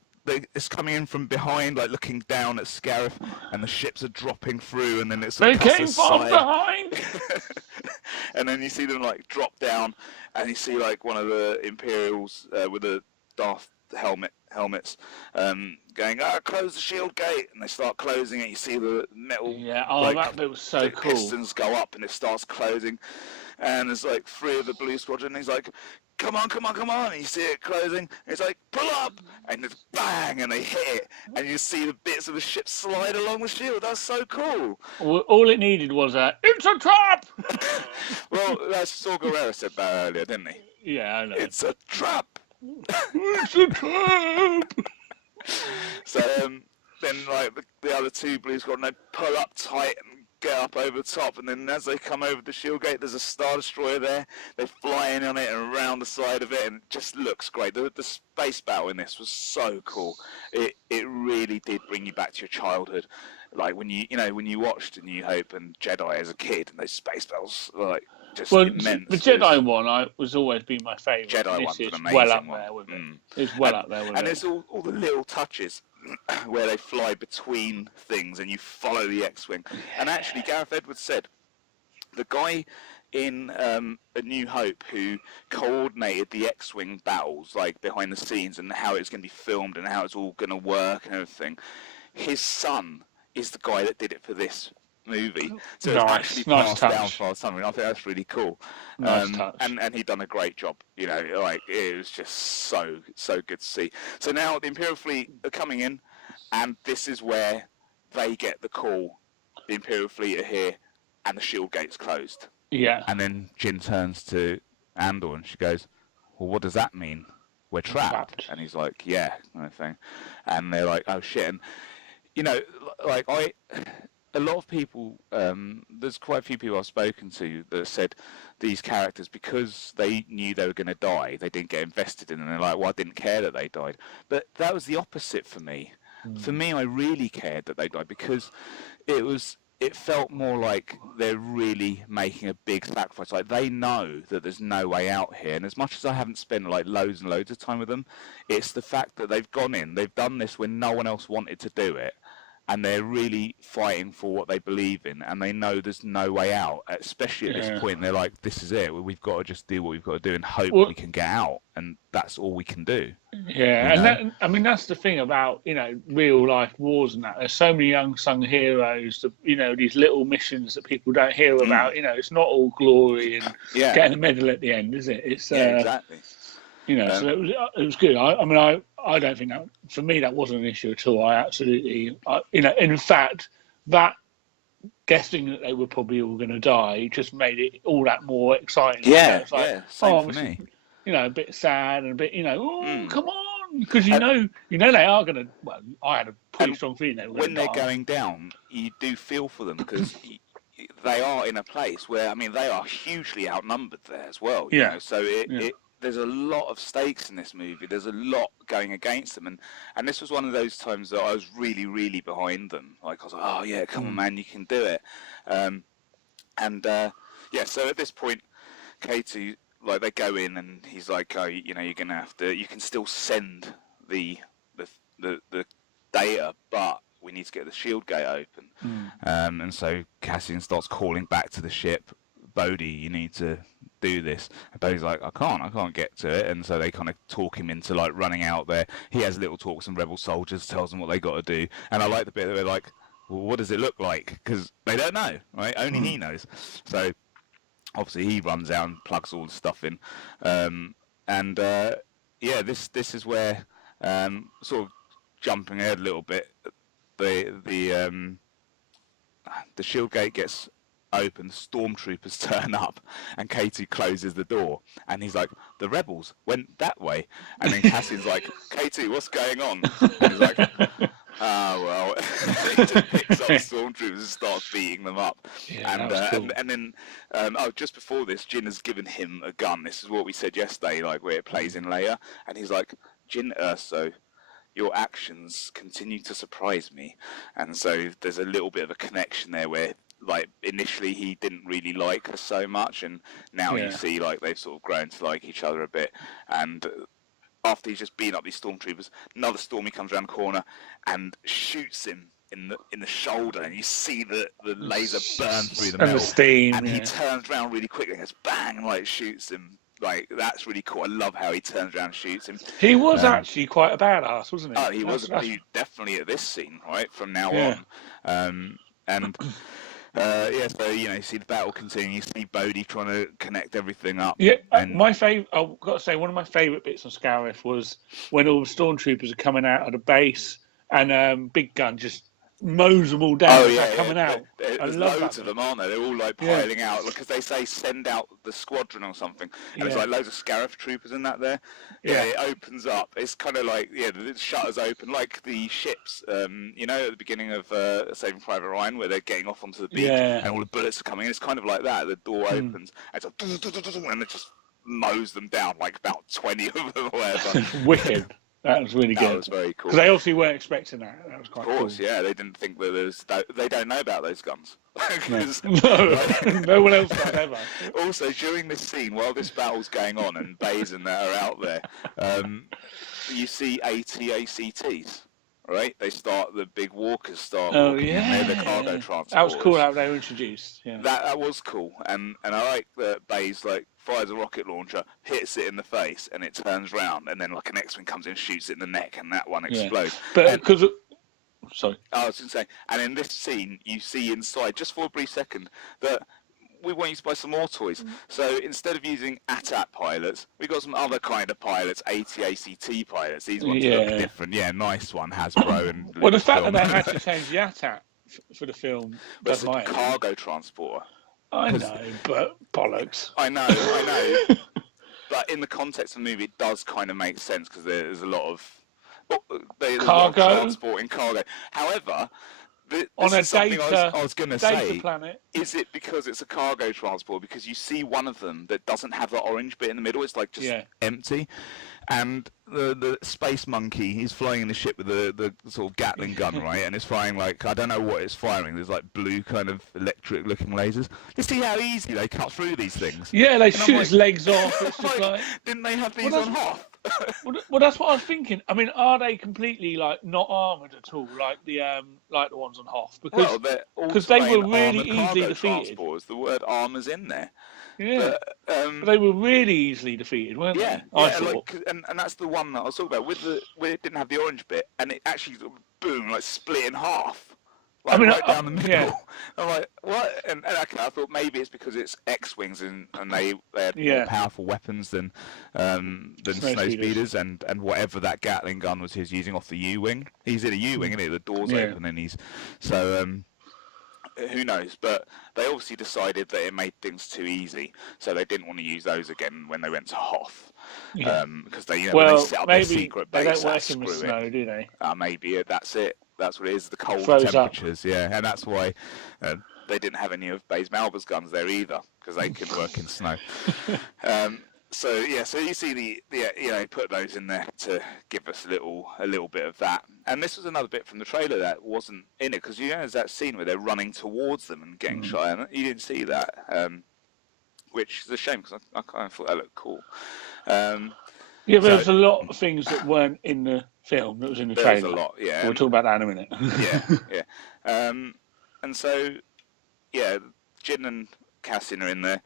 it's coming in from behind, like looking down at Scarif, and the ships are dropping through, and then it's they came from behind. And then you see them like drop down, and you see like one of the Imperials with the Darth helmets going, close the shield gate, and they start closing it. You see the metal that bit was so cool. Pistons go up and it starts closing, and there's like 3 of the Blue Squadron, and he's like, come on, and you see it closing, and it's like, pull up, and it's bang, and they hit it, and you see the bits of the ship slide along the shield. That's so cool. Well, all it needed was it's a trap. Well, that's Saw Gerrera said that earlier, didn't he? Yeah, I know. It's a trap. It's a trap. So then like the other 2 Blue Squadron, they pull up tight and get up over the top, and then as they come over the shield gate, there's a Star Destroyer there. They fly in on it and around the side of it, and it just looks great. The space battle in this was so cool. It really did bring you back to your childhood, like when you watched A New Hope and Jedi as a kid, and those space battles like just immense. The Jedi one was always been my favourite. Jedi one's an amazing well up one. There with it. It's well up there with it. And there's all the little touches where they fly between things and you follow the X-Wing. And actually, Gareth Edwards said, the guy in A New Hope who coordinated the X-Wing battles, like behind the scenes, and how it's going to be filmed and how it's all going to work and everything, his son is the guy that did it for this movie. So it's actually passed down for something. I think that's really cool. Nice touch. And he'd done a great job. You know, like it was just so good to see. So now the Imperial fleet are coming in, and this is where they get the call. The Imperial fleet are here, and the shield gate's closed. Yeah. And then Jyn turns to Andor and she goes, "Well, what does that mean? We're trapped." And he's like, "Yeah," kind of thing. And they're like, "Oh shit!" And you know, like a lot of people, there's quite a few people I've spoken to that said these characters, because they knew they were going to die, they didn't get invested in them. They're like, well, I didn't care that they died. But that was the opposite for me. For me, I really cared that they died, because it felt more like they're really making a big sacrifice. Like, they know that there's no way out here. And as much as I haven't spent like loads and loads of time with them, it's the fact that they've gone in, they've done this when no one else wanted to do it. and they're really fighting for what they believe in, and they know there's no way out. Especially at this point, they're like, "This is it. We've got to just do what we've got to do and hope we can get out, and that's all we can do." Yeah, and that's the thing about real life wars and that. There's so many unsung heroes. These little missions that people don't hear about. It's not all glory and getting a medal at the end, is it? It's exactly. So it was good. I don't think that, for me, that wasn't an issue at all. I absolutely, in fact, that guessing that they were probably all going to die just made it all that more exciting. Yeah, same for me. A bit sad and a bit, come on, because you know they are going to. Well, I had a pretty strong feeling they were going to die. When they're going down, you do feel for them because they are in a place where they are hugely outnumbered there as well. You know? So there's a lot of stakes in this movie. There's a lot going against them, and this was one of those times that I was really, really behind them. Like I was like, "Oh yeah, come on, man, you can do it." So at this point, Katie, like, they go in, and he's like, "Oh, you're gonna have to. You can still send the data, but we need to get the shield gate open." And so Cassian starts calling back to the ship, "Bodhi, you need to do this." And Bodhi's like, I can't get to it. And so they kind of talk him into like running out there. He has a little talk with some rebel soldiers, tells them what they got to do. And I like the bit that they're like, "Well, what does it look like?" Because they don't know, right? Only he knows. So obviously he runs out and plugs all the stuff in. This is where sort of jumping ahead a little bit, the shield gate gets open, the stormtroopers turn up, and Katie closes the door, and he's like, "The rebels went that way." And then Cassian's like, "Katie, what's going on?" And he's like, well. He just picks up the stormtroopers and starts beating them up. And then just before this, Jyn has given him a gun. This is what we said yesterday, like where it plays in Leia, and he's like, "Jyn Erso, your actions continue to surprise me." And so there's a little bit of a connection there where, like, initially he didn't really like her so much, and now you see like they've sort of grown to like each other a bit. And after he's just beaten up these stormtroopers, another Stormy comes around the corner and shoots him in the shoulder, and you see the laser burn through the metal, and the steam, and he turns around really quickly and goes bang, and like shoots him. Like, that's really cool. I love how he turns around and shoots him. He was actually quite a badass, wasn't he? Oh, he was definitely at this scene, right, from now on. So you see the battle continue. You see Bodhi trying to connect everything up. Yeah, my favorite. I've got to say, one of my favorite bits on Scarif was when all the stormtroopers are coming out of the base, and Big Gun just mows them all down coming out. There's loads of them, aren't there? They're all like piling out because they say send out the squadron or something, and there's like loads of Scarif troopers in that there. It opens up. It's kind of like the shutters open like the ships. At the beginning of Saving Private Ryan, where they're getting off onto the beach and all the bullets are coming in. It's kind of like that. The door opens and it's like, and it just mows them down, like about 20 of them or whatever. Wicked. That was really good. That was very cool. Because they obviously weren't expecting that. That was quite cool. Of course, yeah. They didn't think that they don't know about those guns. No one else does ever. Also, during this scene, while this battle's going on and Baze and that are out there, you see AT-ACTs. Right, the big walkers start. Oh walking, yeah, the cargo transporters. That was cool how they were introduced. Yeah, that was cool, and I like that Baze like fires a rocket launcher, hits it in the face, and it turns round, and then like an X-wing comes in, shoots it in the neck, and that one explodes. But because, sorry, I was just saying, and in this scene, you see inside just for a brief second that we want you to buy some more toys. So instead of using AT-AT pilots, we got some other kind of pilots, AT-ACT pilots. These ones look different. Yeah, nice one, Hasbro. And well, the fact that they had to change the AT-AT for the film does my cargo transporter. I know, but bollocks. I know. But in the context of the movie, it does kind of make sense because there's a lot of transporting cargo. However, on a data, I was going to say, planet. Is it because it's a cargo transport? Because you see one of them that doesn't have the orange bit in the middle. It's like just empty. And the space monkey, he's flying in the ship with the sort of Gatling gun, right? And it's firing like, I don't know what it's firing. There's like blue kind of electric looking lasers. You see how easy they cut through these things? Yeah, they shoot his legs off. It's just like, didn't they have these on Hoth? Well, that's what I was thinking. I mean, are they completely like not armored at all, like the ones on Hoth? Well, Because they're they all-terrain were really armored easily cargo defeated. transporters. The word armor's in there, Yeah, but they were really easily defeated, weren't yeah, they? I yeah, thought. and that's the one that I was talking about with the where it didn't have the orange bit, and it actually sort of, boom, like split in half, I like mean, right down the yeah, middle. I'm like, what? And okay, I thought maybe it's because it's X-wings and they had more yeah, powerful weapons than snow speeders. snowspeeders and whatever that Gatling gun was he was using off the U-wing. He's in a U-wing, isn't he? The door's Yeah, open and he's so. Who knows? But they obviously decided that it made things too easy, so they didn't want to use those again when they went to Hoth, yeah. because they, when they Well, set up their maybe secret they base, don't work in the screw it. snow, do they? Maybe that's it. That's what it is. The cold Froze up. temperatures, yeah, and that's why they didn't have any of Baze Malba's guns there either, because they could work in snow. So you see put those in there to give us a little bit of that, and this was another bit from the trailer that wasn't in it because there's that scene where they're running towards them and getting shot, and you didn't see that, which is a shame because I kind of thought that looked cool. Yeah, but there's a lot of things that weren't in the film that was in the trailer. There's a lot, yeah. We'll talk about that in a minute. yeah. And so, yeah, Jin and Cassian are in there.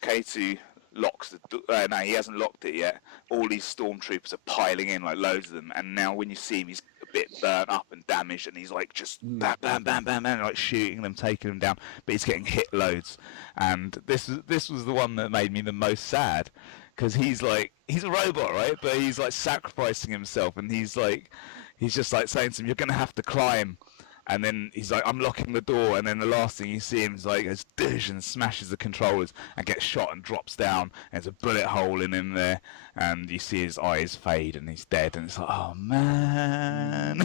K2 locks the door. No, he hasn't locked it yet. All these stormtroopers are piling in, like loads of them. And now when you see him, he's a bit burnt up and damaged, and he's like just bam, bam, bam, bam, bam, like shooting them, taking them down. But he's getting hit loads. And this was the one that made me the most sad. Because he's a robot, right? But he's like sacrificing himself, and he's just like saying to him, "You're gonna have to climb." And then he's like, "I'm locking the door," and then the last thing you see him is like, goes dish and smashes the controllers and gets shot and drops down. And there's a bullet hole in him there, and you see his eyes fade, and he's dead. And it's like, oh man.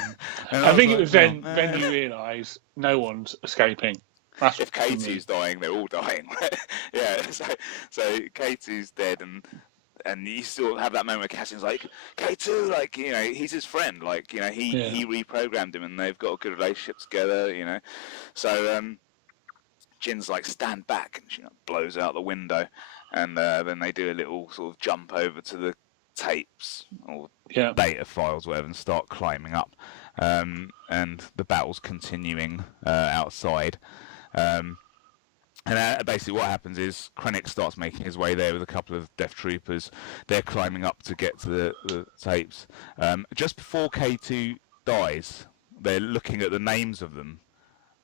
I think it was then you realise no one's escaping. That's if K2's dying, they're all dying. Yeah, so K2's dead, and you still have that moment where Cassian's like, K2, like, he's his friend, like, he reprogrammed him, and they've got a good relationship together, So Jin's like, stand back, and she blows out the window, and then they do a little sort of jump over to the tapes or data files, whatever, and start climbing up, and the battle's continuing outside. And basically what happens is Krennic starts making his way there with a couple of Death Troopers. They're climbing up to get to the tapes. Just before K2 dies, they're looking at the names of them,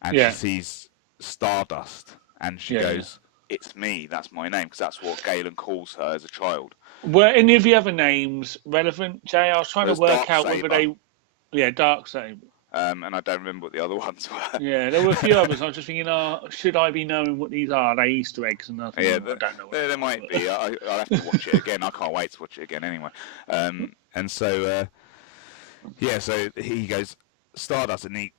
and she sees Stardust, and she goes, "It's me, that's my name," because that's what Galen calls her as a child. Were any of the other names relevant, Jay? I was trying to work out whether they... Yeah, Darksaber. And I don't remember what the other ones were. Yeah, there were a few others. I was just thinking, should I be knowing what these are? Are they Easter eggs? And nothing? Yeah, I don't know. There might be. I'll have to watch it again. I can't wait to watch it again anyway. And so, so he goes, Stardust, and he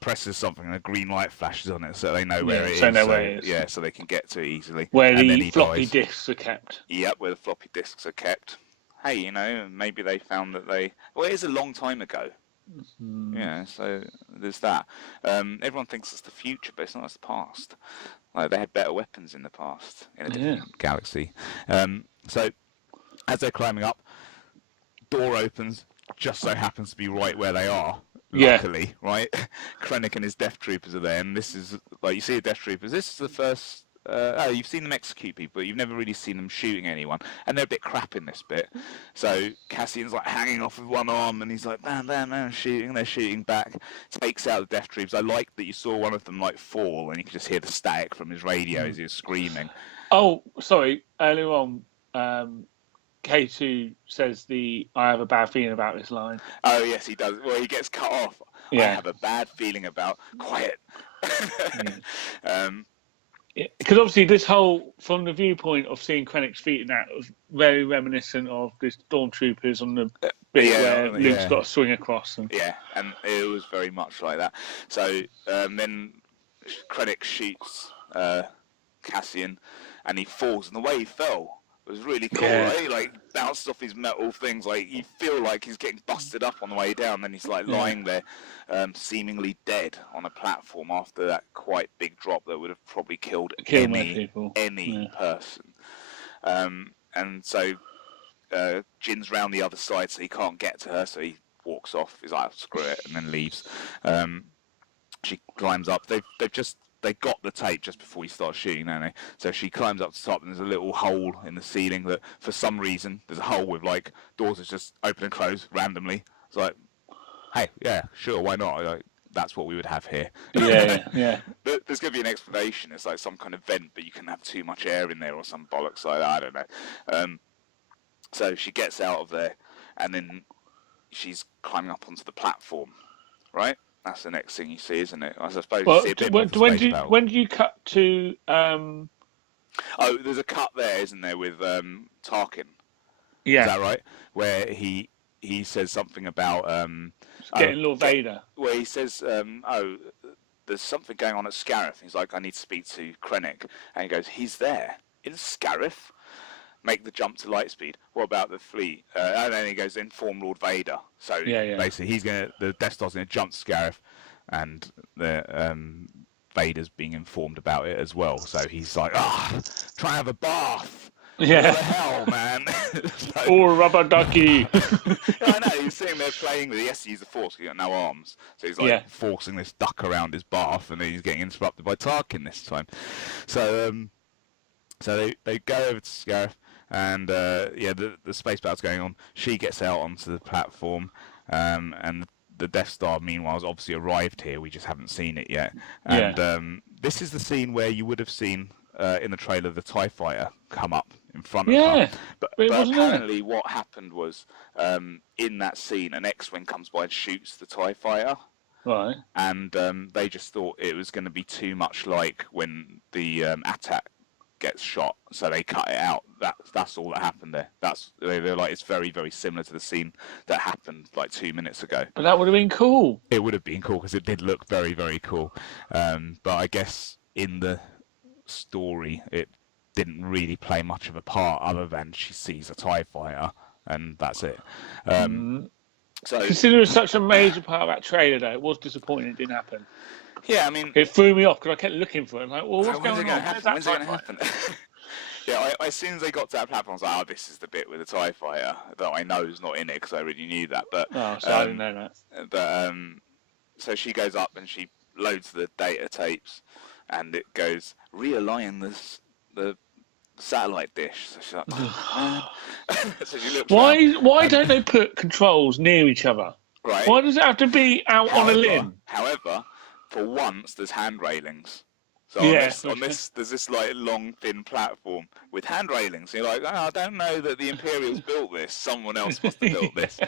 presses something, and a green light flashes on it, so they know where it is. So know where it is. Yeah, so they can get to it easily. Where the floppy disks are kept. Yep, where the floppy disks are kept. Hey, maybe they found that it is a long time ago. Yeah, so there's that. Everyone thinks it's the future, but it's not. It's the past. Like, they had better weapons in the past in a different galaxy. So as they're climbing up, door opens. Just so happens to be right where they are. Luckily, right? Krennic and his Death Troopers are there, and this is like you see the Death Troopers. This is the first. You've seen them execute people, but you've never really seen them shooting anyone, and they're a bit crap in this bit. So Cassian's like hanging off with one arm, and he's like bam, bam, bam, shooting. They're shooting back, takes out the Death Troopers. I like that you saw one of them like fall, and you could just hear the static from his radio as he was screaming. Oh, sorry. Earlier on, K2 says I have a bad feeling about this line. Oh yes, he does. Well, he gets cut off. I have a bad feeling about quiet. Because obviously this whole, from the viewpoint of seeing Krennic's feet and that, was very reminiscent of the Stormtroopers on the bit where Luke's got to swing across. Yeah, and it was very much like that. So then Krennic shoots Cassian, and he falls, and the way he fell was really cool, right? Like, bounced off his metal things, like, you feel like he's getting busted up on the way down, then he's like lying there, seemingly dead on a platform after that quite big drop that would have probably killed any person. And so Jin's round the other side, so he can't get to her, so he walks off. He's like, screw it, and then leaves. She climbs up. They got the tape just before he starts shooting, don't they? So she climbs up to the top, and there's a little hole in the ceiling that, for some reason, there's a hole with like doors that just open and close randomly. It's like, hey, yeah, sure, why not? Like, that's what we would have here. Yeah. There's going to be an explanation. It's like some kind of vent, but you can have too much air in there or some bollocks like that. I don't know. So she gets out of there, and then she's climbing up onto the platform, right? That's the next thing you see, isn't it? I suppose Well, you see a bit more of the space battle. when do you cut to? Oh, there's a cut there, isn't there, with Tarkin? Yeah, Is that right? Where he says something about getting Lord Vader. Where he says, there's something going on at Scarif. He's like, I need to speak to Krennic, and he goes, he's there in Scarif. Make the jump to lightspeed. What about the fleet? And then he goes, inform Lord Vader. So basically, the Death Star's gonna jump to Scarif, and the Vader's being informed about it as well. So he's like, try and have a bath. Yeah. What the hell, man? Or rubber ducky. I know, he's sitting there playing with it. He has to use the Force, he's got no arms. So he's like forcing this duck around his bath, and then he's getting interrupted by Tarkin this time. So they go over to Scarif, and the space battle's going on. She gets out onto the platform, and the Death Star, meanwhile, has obviously arrived here. We just haven't seen it yet. And this is the scene where you would have seen in the trailer the TIE Fighter come up in front of her. But apparently what happened was, in that scene, an X-Wing comes by and shoots the TIE Fighter. Right. And they just thought it was going to be too much like when the AT-AT gets shot, so they cut it out. That's all that happened there. They're like, it's very, very similar to the scene that happened like 2 minutes ago. But that would have been cool. It would have been cool because it did look very, very cool. But I guess in the story, it didn't really play much of a part other than she sees a TIE Fighter, and that's it. So considering such a major part of that trailer, though, it was disappointing it didn't happen. Yeah, I mean, it threw me off because I kept looking for it. I'm like, well, what's going on? When's it going to happen? Yeah, as soon as they got to that platform, I was like, this is the bit with the TIE Fighter that I know is not in it because I already knew that. But I didn't know that. But so she goes up and she loads the data tapes, and it goes, realign the satellite dish. So she's like, so she looks why don't they put controls near each other? Right. Why does it have to be out on a limb? However, for once, there's hand railings. So on this, there's this like long, thin platform with hand railings. You're like, I don't know that the Imperials built this. Someone else must have built this.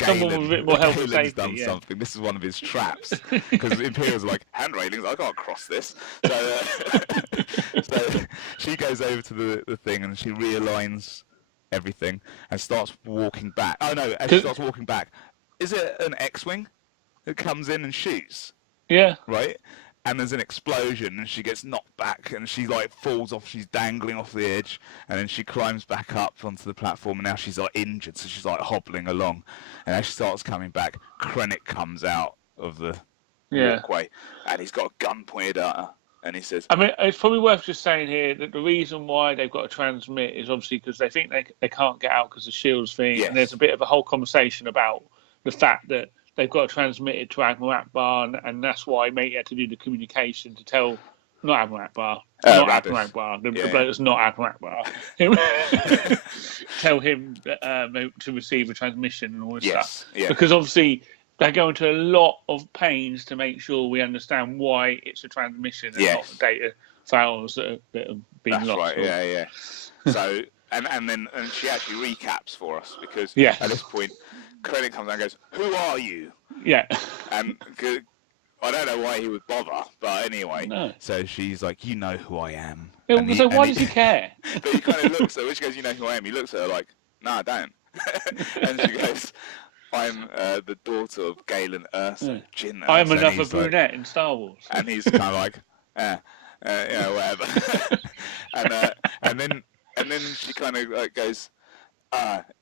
Someone with a bit more health and safety. Done something. This is one of his traps because the Imperials are like, hand railings. I can't cross this. So, so she goes over to the thing and she realigns everything and starts walking back. Oh no! As she starts walking back, is it an X-wing that comes in and shoots? Yeah. Right. And there's an explosion, and she gets knocked back, and she like falls off. She's dangling off the edge, and then she climbs back up onto the platform, and now she's like injured, so she's like hobbling along. And as she starts coming back, Krennic comes out of the walkway, and he's got a gun pointed at her, and he says, I mean, it's probably worth just saying here that the reason why they've got to transmit is obviously because they think they can't get out because of Shield's thing, and there's a bit of a whole conversation about the fact that they've got to transmit it to Admiral Akbar, and that's why Mate had to do the communication to tell, not Admiral Akbar, Admiral Akbar, the bloke that's not Admiral Akbar, tell him to receive a transmission and all this stuff. Yeah. Because obviously they go into a lot of pains to make sure we understand why it's a transmission and not data files that have been lost. That's right, yeah. So, and she actually recaps for us because at this point, Krennic comes out and goes, "Who are you?" Yeah. And I don't know why he would bother, but anyway. No. So she's like, "You know who I am." So why does he care? But he kind of looks at her, when she goes, "You know who I am?" He looks at her like, "No, I don't." And she goes, "I'm the daughter of Galen Erso, Jyn." I'm another brunette in Star Wars. And he's kind of like, whatever. and then she kind of goes,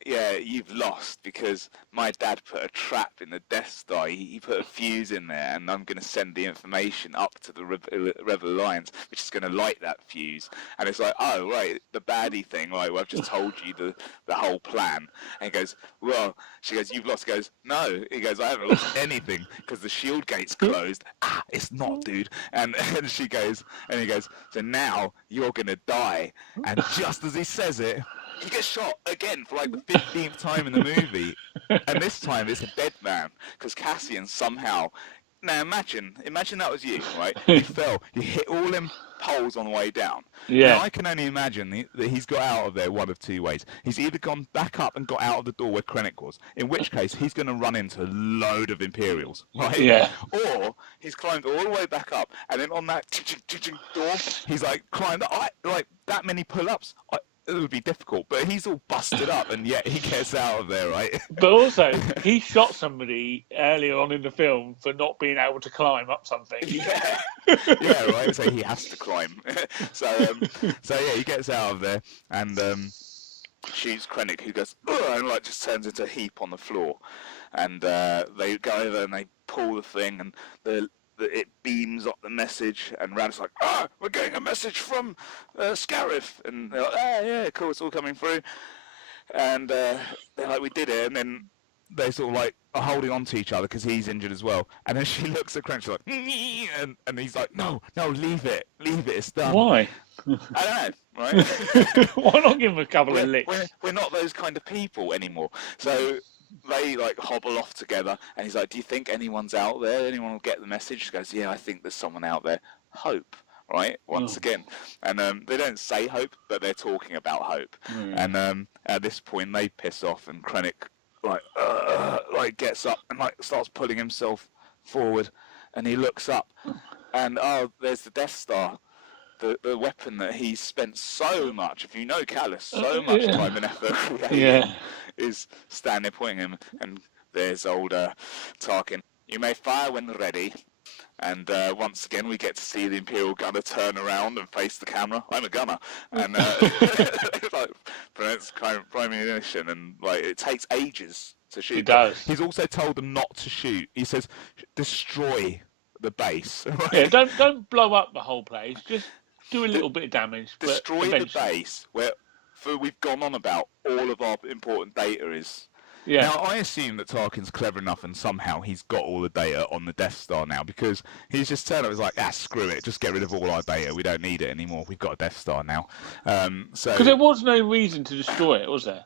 yeah, you've lost because my dad put a trap in the Death Star. He put a fuse in there, and I'm going to send the information up to the Rebel Alliance, which is going to light that fuse. And it's like, oh, right, the baddie thing, right, well, I've just told you the whole plan. And he goes, well, she goes, you've lost. He goes, no. He goes, I haven't lost anything because the shield gate's closed. It's not, dude. And she goes, and he goes, so now you're going to die. And just as he says it, he gets shot again for like the 15th time in the movie, and this time it's a dead man because Cassian somehow. Now imagine that was you, right? You fell, you hit all them poles on the way down. Yeah. Now I can only imagine that he's got out of there one of two ways. He's either gone back up and got out of the door where Krennic was, in which case he's going to run into a load of Imperials, right? Yeah. Or he's climbed all the way back up, and then on that door, he's like climbed like that many pull-ups. It would be difficult, but he's all busted up, and yet he gets out of there, right? But also, he shot somebody earlier on in the film for not being able to climb up something. Yeah, yeah, right. So he has to climb. So yeah, he gets out of there and shoots Krennic, who goes and like just turns into a heap on the floor. And they go over and they pull the thing, and it beams up the message, and Rad's like, we're getting a message from Scarif, and they're like, yeah, cool, it's all coming through, and they're like, we did it, and then they sort of like are holding on to each other because he's injured as well, and then she looks at Krennic, she's like, and he's like, no, leave it, it's done. Why? I don't know, right? Why not give him a couple of licks? We're not those kind of people anymore, so they like hobble off together, and he's like, do you think anyone's out there? Anyone will get the message? She goes, yeah, I think there's someone out there. Hope, right? Once again. And they don't say Hope, but they're talking about Hope. And at this point, they piss off, and Krennic like gets up and like starts pulling himself forward, and he looks up, and there's the Death Star. The weapon that he spent so much, if you know Callus, so much time and effort creating, is standing pointing him, and there's old Tarkin. You may fire when ready. And once again, we get to see the Imperial gunner turn around and face the camera. I'm a gunner, and like prevents primary ignition, and like it takes ages to shoot. It does. He's also told them not to shoot. He says, "Destroy the base." Right? Yeah, don't blow up the whole place. Just do a little bit of damage. Destroy the base where we've gone on about all of our important data is. Yeah. Now, I assume that Tarkin's clever enough and somehow he's got all the data on the Death Star now, because he's just turned up, he's like, screw it, just get rid of all our data, we don't need it anymore, we've got a Death Star now. Because there was no reason to destroy it, was there?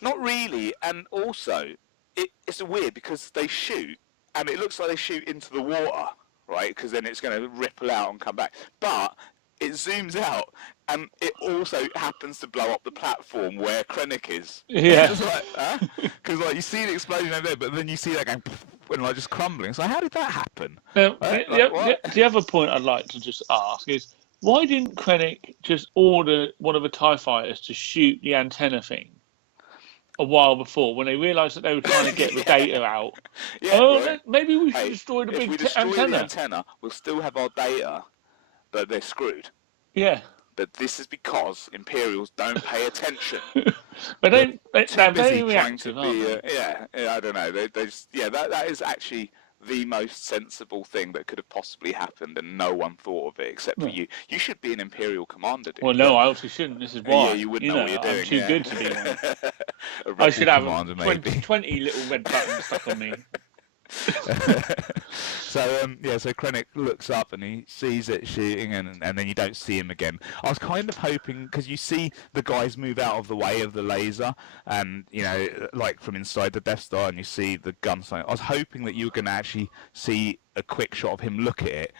Not really, and also, it's weird because they shoot, and it looks like they shoot into the water, right, because then it's going to ripple out and come back, but it zooms out, and it also happens to blow up the platform where Krennic is. Yeah. It's like, because like you see the explosion over there, but then you see that going and like just crumbling. So how did that happen? The other point I'd like to just ask is, why didn't Krennic just order one of the TIE fighters to shoot the antenna thing a while before, when they realised that they were trying to get the data out? Maybe we should destroy the big antenna. The antenna, we'll still have our data, but they're screwed. Yeah. But this is because Imperials don't pay attention. But they're very reactive, aren't they? yeah, I don't know. They just, that is actually the most sensible thing that could have possibly happened, and no one thought of it except for you. You should be an Imperial commander, dude. Well, no, I obviously shouldn't. This is why. Yeah, you wouldn't know what you're doing. I'm too good to be one. I should have 20 little red buttons stuck on me. So Krennic looks up and he sees it shooting, and then you don't see him again. I was kind of hoping, because you see the guys move out of the way of the laser, and like from inside the Death Star, and you see the gun sight. I was hoping that you were going to actually see a quick shot of him look at it,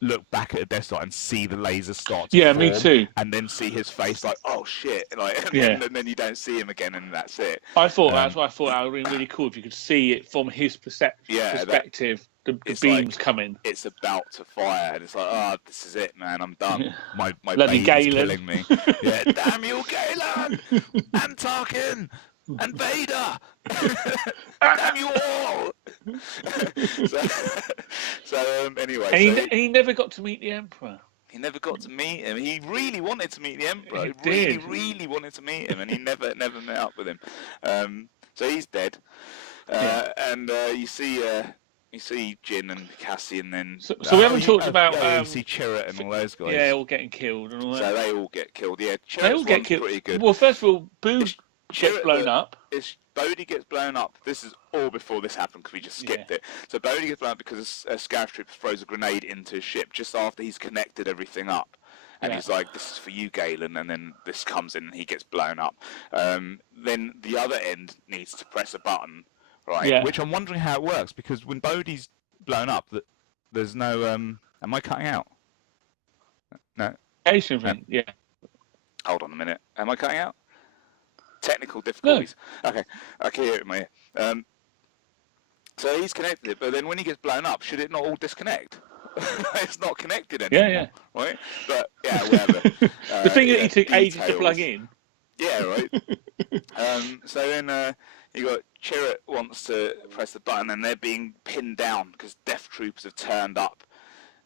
look back at the Death Star and see the laser start to form, me too. And then see his face like, oh shit, like, and then you don't see him again, and that's it. I thought that's why I thought that would be really cool if you could see it from his perspective. The beams like, coming. It's about to fire, and it's like, this is it, man. I'm done. My Bloody baby's killing me. Yeah, damn you, Galen, and Tarkin, and Vader. Damn you all. Anyway, and he never got to meet the Emperor. He He never got to meet him. He really wanted to meet the Emperor. He He really, did. really wanted to meet him, and he never met up with him. So he's dead. And you see Jin and Cassian then. So we haven't talked about. You see Chirrut and all those guys. Yeah, all getting killed and all that. So they all get killed. Yeah, They all get killed. Pretty good. Well, first of all, Boo gets blown up. Bodhi gets blown up. This is all before this happened because we just skipped it. So Bodhi gets blown up because a Scarif Trooper throws a grenade into his ship just after he's connected everything up. And he's like, this is for you, Galen, and then this comes in and he gets blown up. Then the other end needs to press a button, right? Yeah. Which I'm wondering how it works, because when Bodhi's blown up, there's no... am I cutting out? No. Asian thing, yeah. Hold on a minute. Am I cutting out? Technical difficulties. No. Okay, I can hear it in my ear. So he's connected it, but then when he gets blown up, should it not all disconnect? It's not connected anymore. Yeah. Right? But, yeah, whatever. The thing that he took ages to plug in. Yeah, right. So then you got Chirrut wants to press the button, and they're being pinned down because Death Troopers have turned up.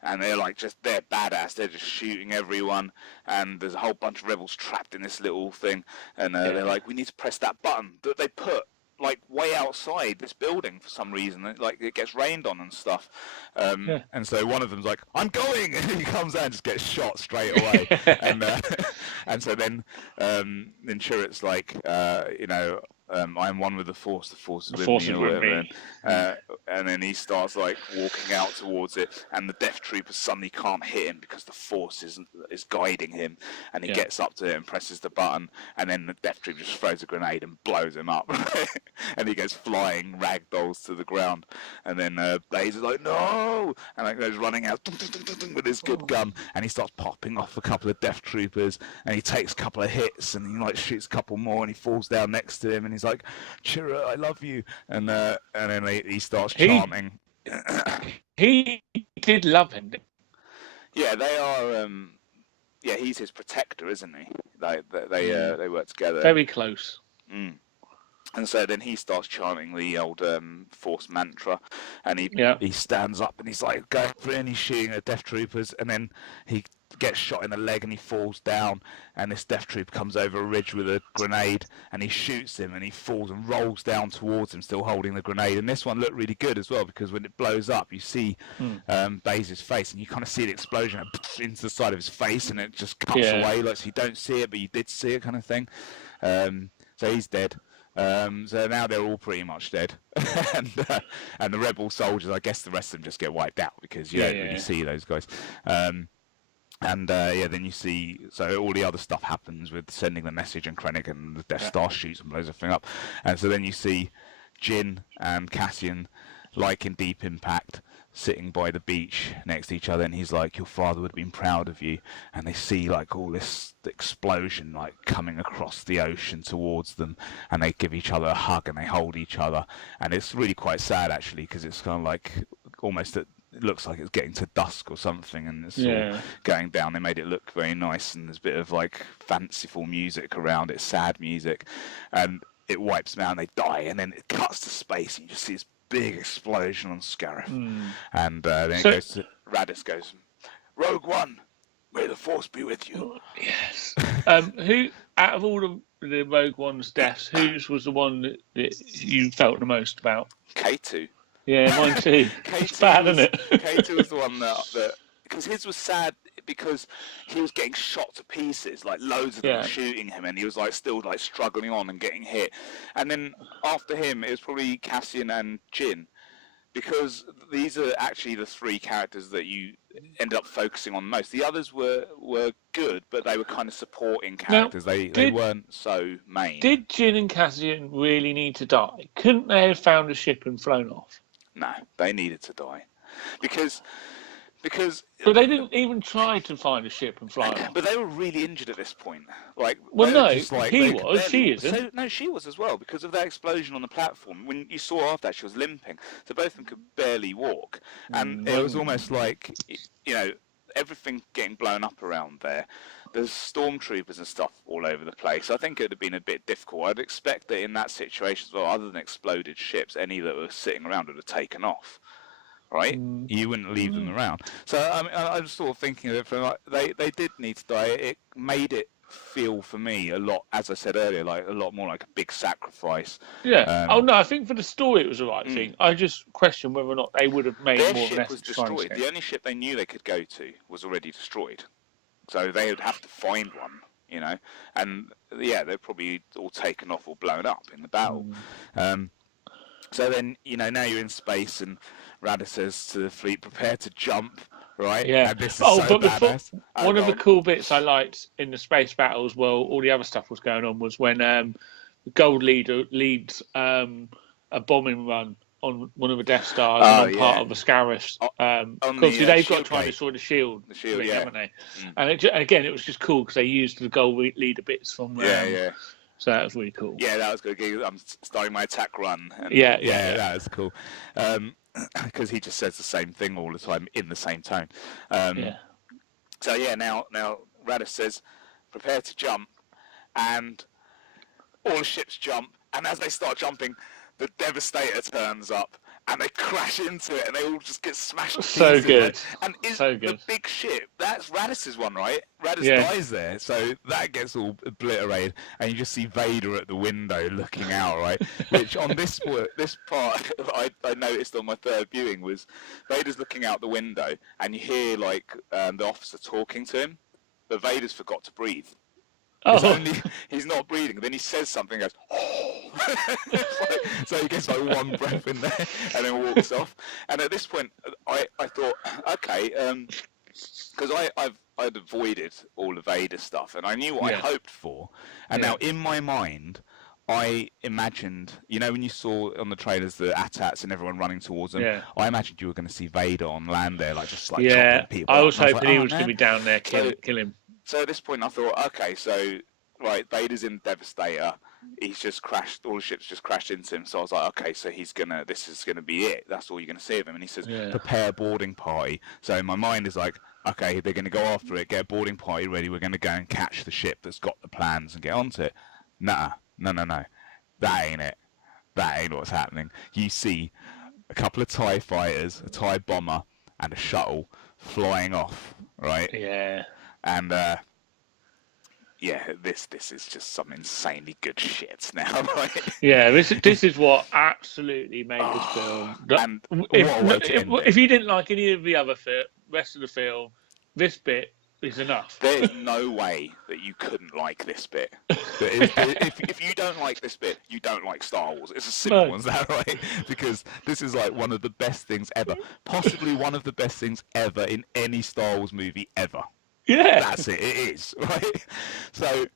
And they're they're badass. They're just shooting everyone, and there's a whole bunch of rebels trapped in this little thing. And they're like, we need to press that button that they put way outside this building for some reason. It gets rained on and stuff. And so one of them's like, I'm going, and he comes out and just gets shot straight away. And so then Chirrut's like, I am one with the Force is with me, or whatever. And then he starts walking out towards it, and the Death Troopers suddenly can't hit him because the Force is guiding him, and he gets up to it and presses the button, and then the Death Trooper just throws a grenade and blows him up, and he goes flying ragdolls to the ground, and then Blaze is like, no, and goes running out with his good gun, and he starts popping off a couple of Death Troopers, and he takes a couple of hits, and he shoots a couple more, and he falls down next to him, and he's like, Chirrut, I love you, and then he starts chanting. He did love him. Yeah, they are. He's his protector, isn't he? They work together. Very close. Mm. And so then he starts chanting the old Force mantra, and he stands up and he's like going through and he's shooting at Death Troopers, and then he gets shot in the leg and he falls down, and this Death Trooper comes over a ridge with a grenade and he shoots him, and he falls and rolls down towards him still holding the grenade. And this one looked really good as well, because when it blows up you see Baze's face, and you kind of see the explosion into the side of his face, and it just cuts away, so you don't see it but you did see it, kind of thing. So he's dead. So now they're all pretty much dead, and the rebel soldiers, I guess the rest of them just get wiped out because you don't really see those guys. Then you see, so all the other stuff happens with sending the message, and Krennic and the Death Star shoots and blows everything up. And so then you see Jin and Cassian, like in Deep Impact, sitting by the beach next to each other, and he's like, your father would have been proud of you. And they see all this explosion coming across the ocean towards them, and they give each other a hug and they hold each other. And it's really quite sad actually, because it's kind of almost it looks like it's getting to dusk or something, and it's all going down. They made it look very nice, and there's a bit of fanciful music around it, sad music, and it wipes them out and they die, and then it cuts to space and you just see this big explosion on Scarif. And then it goes to Raddus goes, Rogue One, may the Force be with you. Yes. Who out of all the Rogue One's deaths, whose was the one that you felt the most about? K2. Yeah, mine too. It's bad, isn't it? K2 was the one that because his was sad because he was getting shot to pieces, loads of them were shooting him, and he was still struggling on and getting hit. And then after him, it was probably Cassian and Jin, because these are actually the three characters that you ended up focusing on most. The others were good, but they were kind of supporting characters. Now, they weren't so main. Did Jin and Cassian really need to die? Couldn't they have found a ship and flown off? No, they needed to die because. But they didn't even try to find a ship and fly off. But they were really injured at this point. She isn't. No, she was as well, because of that explosion on the platform. When you saw after that, she was limping. So both of them could barely walk. And it was almost everything getting blown up around there. There's stormtroopers and stuff all over the place. I think it would have been a bit difficult. I'd expect that in that situation as well, other than exploded ships, any that were sitting around would have taken off. right? You wouldn't leave them around. So I mean, I was sort of thinking of it from like they did need to die. It made it feel for me a lot, as I said earlier, like a lot more like a big sacrifice. Yeah. Oh no, I think for the story it was the right thing. I just question whether or not they would have made Their more of an ship was effort to try and destroyed. escape. The only ship they knew they could go to was already destroyed, so they would have to find one. You know, and yeah, they're probably all taken off or blown up in the battle. So then, you know, now you're in space, and Rada says to the fleet, "Prepare to jump." Right? Yeah. And this is Oh, so but badass. one of the cool bits I liked in the space battles, while all the other stuff was going on, was when the Gold Leader leads a bombing run on one of the Death Stars and on part of the Scarifs. Because they've got to try and destroy the shield. The shield, thing, haven't they? And again, it was just cool because they used the Gold Leader bits from. So that was really cool. Yeah, that was good. I'm starting my attack run. And yeah, that was cool. Because he just says the same thing all the time in the same tone. So yeah, now Rada says, "Prepare to jump," and all the ships jump. And as they start jumping, the Devastator turns up, and they crash into it, and they all just get smashed to pieces. So good. Right? And the big ship, that's Radis's one, right? Radis dies there, so that gets all obliterated, and you just see Vader at the window looking out, right? Which on this part, I noticed on my third viewing was Vader's looking out the window, and you hear like the officer talking to him, but Vader's forgot to breathe. He's not breathing. Then he says something, goes, "Oh!" So he gets like one breath in there, and then walks off. And at this point, I thought, okay, because I'd avoided all the Vader stuff, and I knew what I hoped for. And now in my mind, I imagined, you know, when you saw on the trailers the AT-ATs and everyone running towards them, I imagined you were going to see Vader on land there, like just like chopping people. I was hoping he was going to be down there, kill him. So at this point, I thought, okay, so right, Vader's in Devastator. He's just crashed. All the ships just crashed into him. So I was like, okay, so this is gonna be it. That's all you're gonna see of him. And he says, "Prepare boarding party." So in my mind is like, okay, they're gonna go after it, get a boarding party ready. We're gonna go and catch the ship that's got the plans and get onto it. No. That ain't it. That ain't what's happening. You see a couple of TIE fighters, a TIE bomber, and a shuttle flying off. Right? Yeah. And this is just some insanely good shit now, right? Yeah, this is what absolutely made this film. And if you didn't like any of the other rest of the film, this bit is enough. There's no way that you couldn't like this bit. If you don't like this bit, you don't like Star Wars. It's as simple as that, right? Because this is like one of the best things ever. Possibly one of the best things ever in any Star Wars movie ever. Yeah. That's it. It is, right? So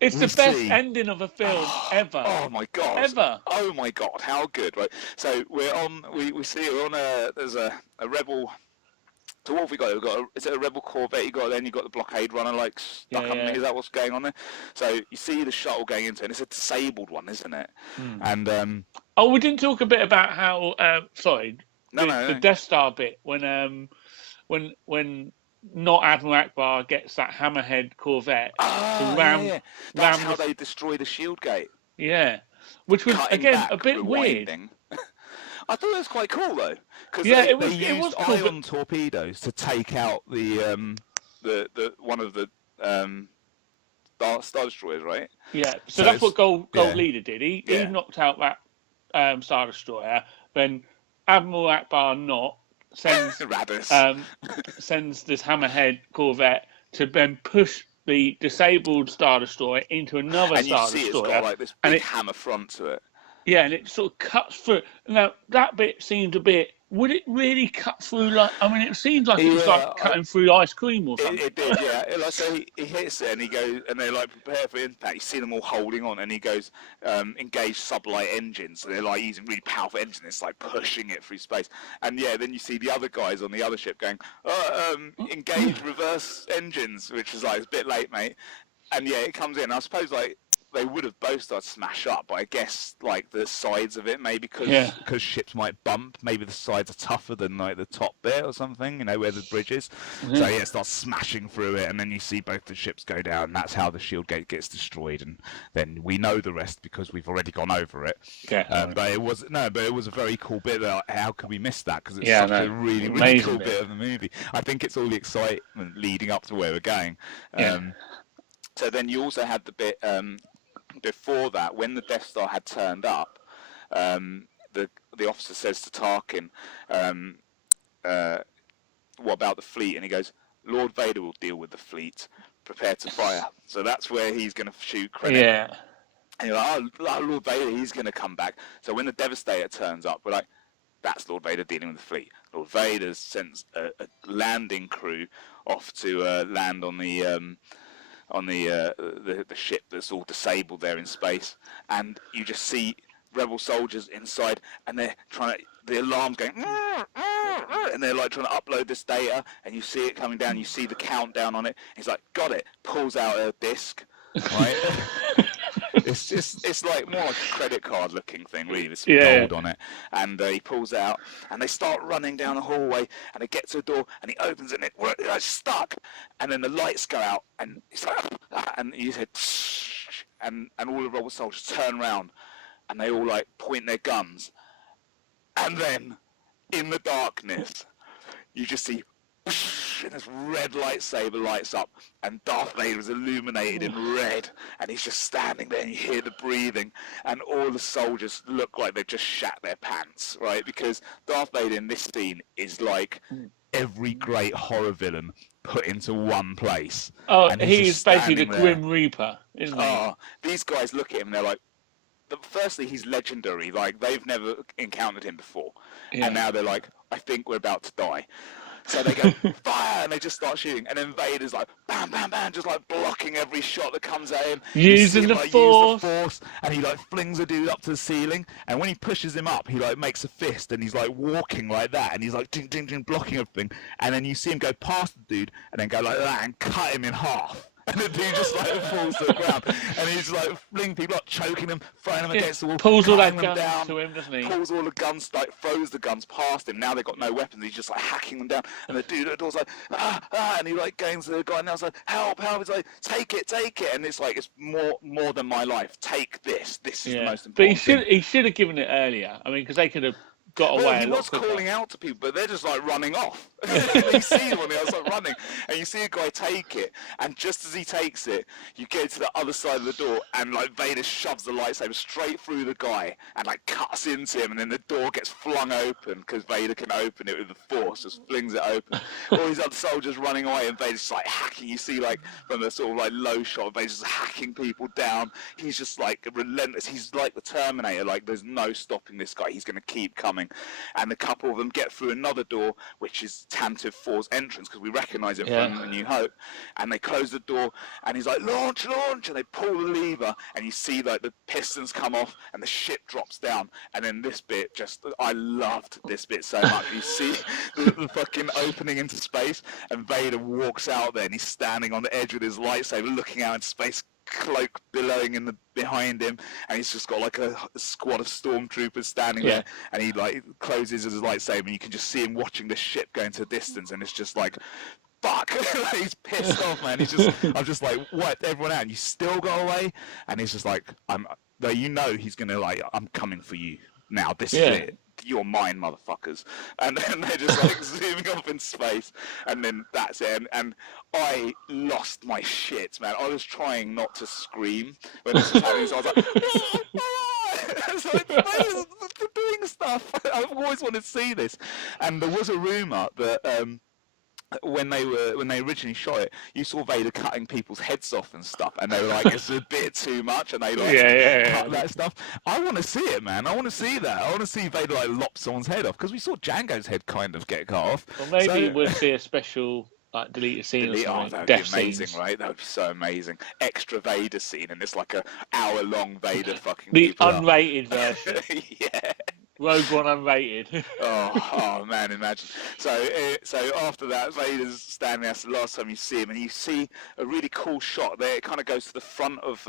it's the best ending of a film ever. Oh my god. Ever. Oh my god, how good, right? So we're on there's a rebel. So what have we got? Is it a rebel Corvette? You've got the blockade runner like stuck underneath. Is that what's going on there? So you see the shuttle going into it, and it's a disabled one, isn't it? And we didn't talk a bit about how the Death Star bit when not Admiral Akbar gets that Hammerhead Corvette to ram. That's how they destroy the shield gate. Yeah, which was again a bit weird. I thought it was quite cool though, because it used cool, ion torpedoes to take out the one of the Star Destroyers, right? Yeah, so that's what Gold Leader did. He knocked out that Star Destroyer. Then Admiral Akbar sends sends this Hammerhead Corvette to then push the disabled Star Destroyer into another Star Destroyer. And you see it's got like this big hammer front to it. Yeah, and it sort of cuts through. Now, that bit seemed a bit... Would it really cut through like... I mean, it seemed like it was like cutting through ice cream or something. It did, yeah. Like, so he hits it and he goes... And they're like, prepare for impact. You see them all holding on and he goes, engage sublight engines. So they're like using really powerful engines. It's like pushing it through space. And yeah, then you see the other guys on the other ship going, engage reverse engines, which is like, it's a bit late, mate. And yeah, it comes in. I suppose like... they would have both started to smash up, but I guess like the sides of it, maybe because ships might bump. Maybe the sides are tougher than like the top bit or something. You know, where the bridge is. Mm-hmm. So it starts smashing through it, and then you see both the ships go down. And that's how the shield gate gets destroyed, and then we know the rest because we've already gone over it. But it was a very cool bit. How could we miss that? Because it's such a really cool bit of the movie. I think it's all the excitement leading up to where we're going. So then you also had the bit before that, when the Death Star had turned up. The officer says to Tarkin, "What about the fleet?" And he goes, "Lord Vader will deal with the fleet. Prepare to fire." So that's where he's going to shoot Krennic. Yeah. And you're like, "Oh, Lord Vader, he's going to come back." So when the Devastator turns up, we're like, "That's Lord Vader dealing with the fleet." Lord Vader sends a landing crew off to land on the ship that's all disabled there in space, and you just see rebel soldiers inside, and they're trying to, the alarm's going, and they're like trying to upload this data, and you see it coming down, you see the countdown on it. He's like, "Got it," pulls out a disc, right? It's like more like a credit card looking thing, really, with some gold on it. And he pulls out, and they start running down the hallway, and they get to the door, and he opens it, and it's stuck. And then the lights go out, and he's like, and he said, and all the rebel soldiers turn around, and they all like point their guns, and then in the darkness, you just see. And this red lightsaber lights up, and Darth Vader is illuminated in red, and he's just standing there, and you hear the breathing, and all the soldiers look like they've just shat their pants, right? Because Darth Vader in this scene is like every great horror villain put into one place. Oh, and he's basically the Grim Reaper, isn't he? Oh, these guys look at him, and they're like, firstly, he's legendary. Like, they've never encountered him before. Yeah. And now they're like, "I think we're about to die." So they go, "Fire!" and they just start shooting. And then Vader's like, bam, bam, bam, just like blocking every shot that comes at him. Using the force. And he like flings a dude up to the ceiling. And when he pushes him up, he like makes a fist and he's like walking like that. And he's like ding, ding, ding, blocking everything. And then you see him go past the dude and then go like that and cut him in half. And the dude just like falls to the ground, and he's like flinging people up, choking them, throwing them against the wall, pulls all that guns down, to him, doesn't he? Pulls all the guns, like throws the guns past him. Now they've got no weapons. He's just like hacking them down, and the dude at the door's like, and he like going to the guy, and now it's like, help! He's like, take it, and it's like, it's more than my life. Take this. This is the most important. But he should have given it earlier. I mean, because they could have got away. He was calling out to people, but they're just like running off. You see him on the outside running, and you see a guy take it, and just as he takes it, you get to the other side of the door, and like Vader shoves the lightsaber straight through the guy, and like cuts into him, and then the door gets flung open because Vader can open it with the Force, just flings it open. All these other soldiers running away, and Vader's just like hacking. You see like from a sort of like low shot, Vader's just hacking people down. He's just like relentless. He's like the Terminator. Like there's no stopping this guy. He's going to keep coming. And a couple of them get through another door, which is Tantive 4's entrance, because we recognise it from A New Hope. And they close the door, and he's like, launch, and they pull the lever, and you see like the pistons come off, and the ship drops down. And then this bit, I loved this bit so much. You see the fucking opening into space, and Vader walks out there, and he's standing on the edge with his lightsaber, looking out into space, cloak billowing behind him, and he's just got like a squad of stormtroopers standing there, and he like closes his lightsaber, and you can just see him watching the ship go into the distance, and it's just like, fuck. He's pissed off, man. I'm just like, what, everyone out, and you still go away? And he's just like, he's gonna like, I'm coming for you now, this is it. You're mine, motherfuckers. And then they're just like zooming off in space, and then that's it. And I lost my shit, man. I was trying not to scream when this was happening, so I was like, it's like, they're doing stuff. I've always wanted to see this. And there was a rumour that when they originally shot it, you saw Vader cutting people's heads off and stuff, and they were like, it's a bit too much, and they like cut that stuff. I want to see it, man. I want to see that. I want to see Vader like lop someone's head off, because we saw Jango's head kind of get cut off. Well, maybe it would be a special like deleted scene or something. That would be amazing, scenes. Right? That would be so amazing. Extra Vader scene, and it's like a hour-long Vader fucking. The unrated version. Rogue One unrated. Oh man, imagine. So after that, Vader's standing there. That's the last time you see him, and you see a really cool shot there. It kind of goes to the front of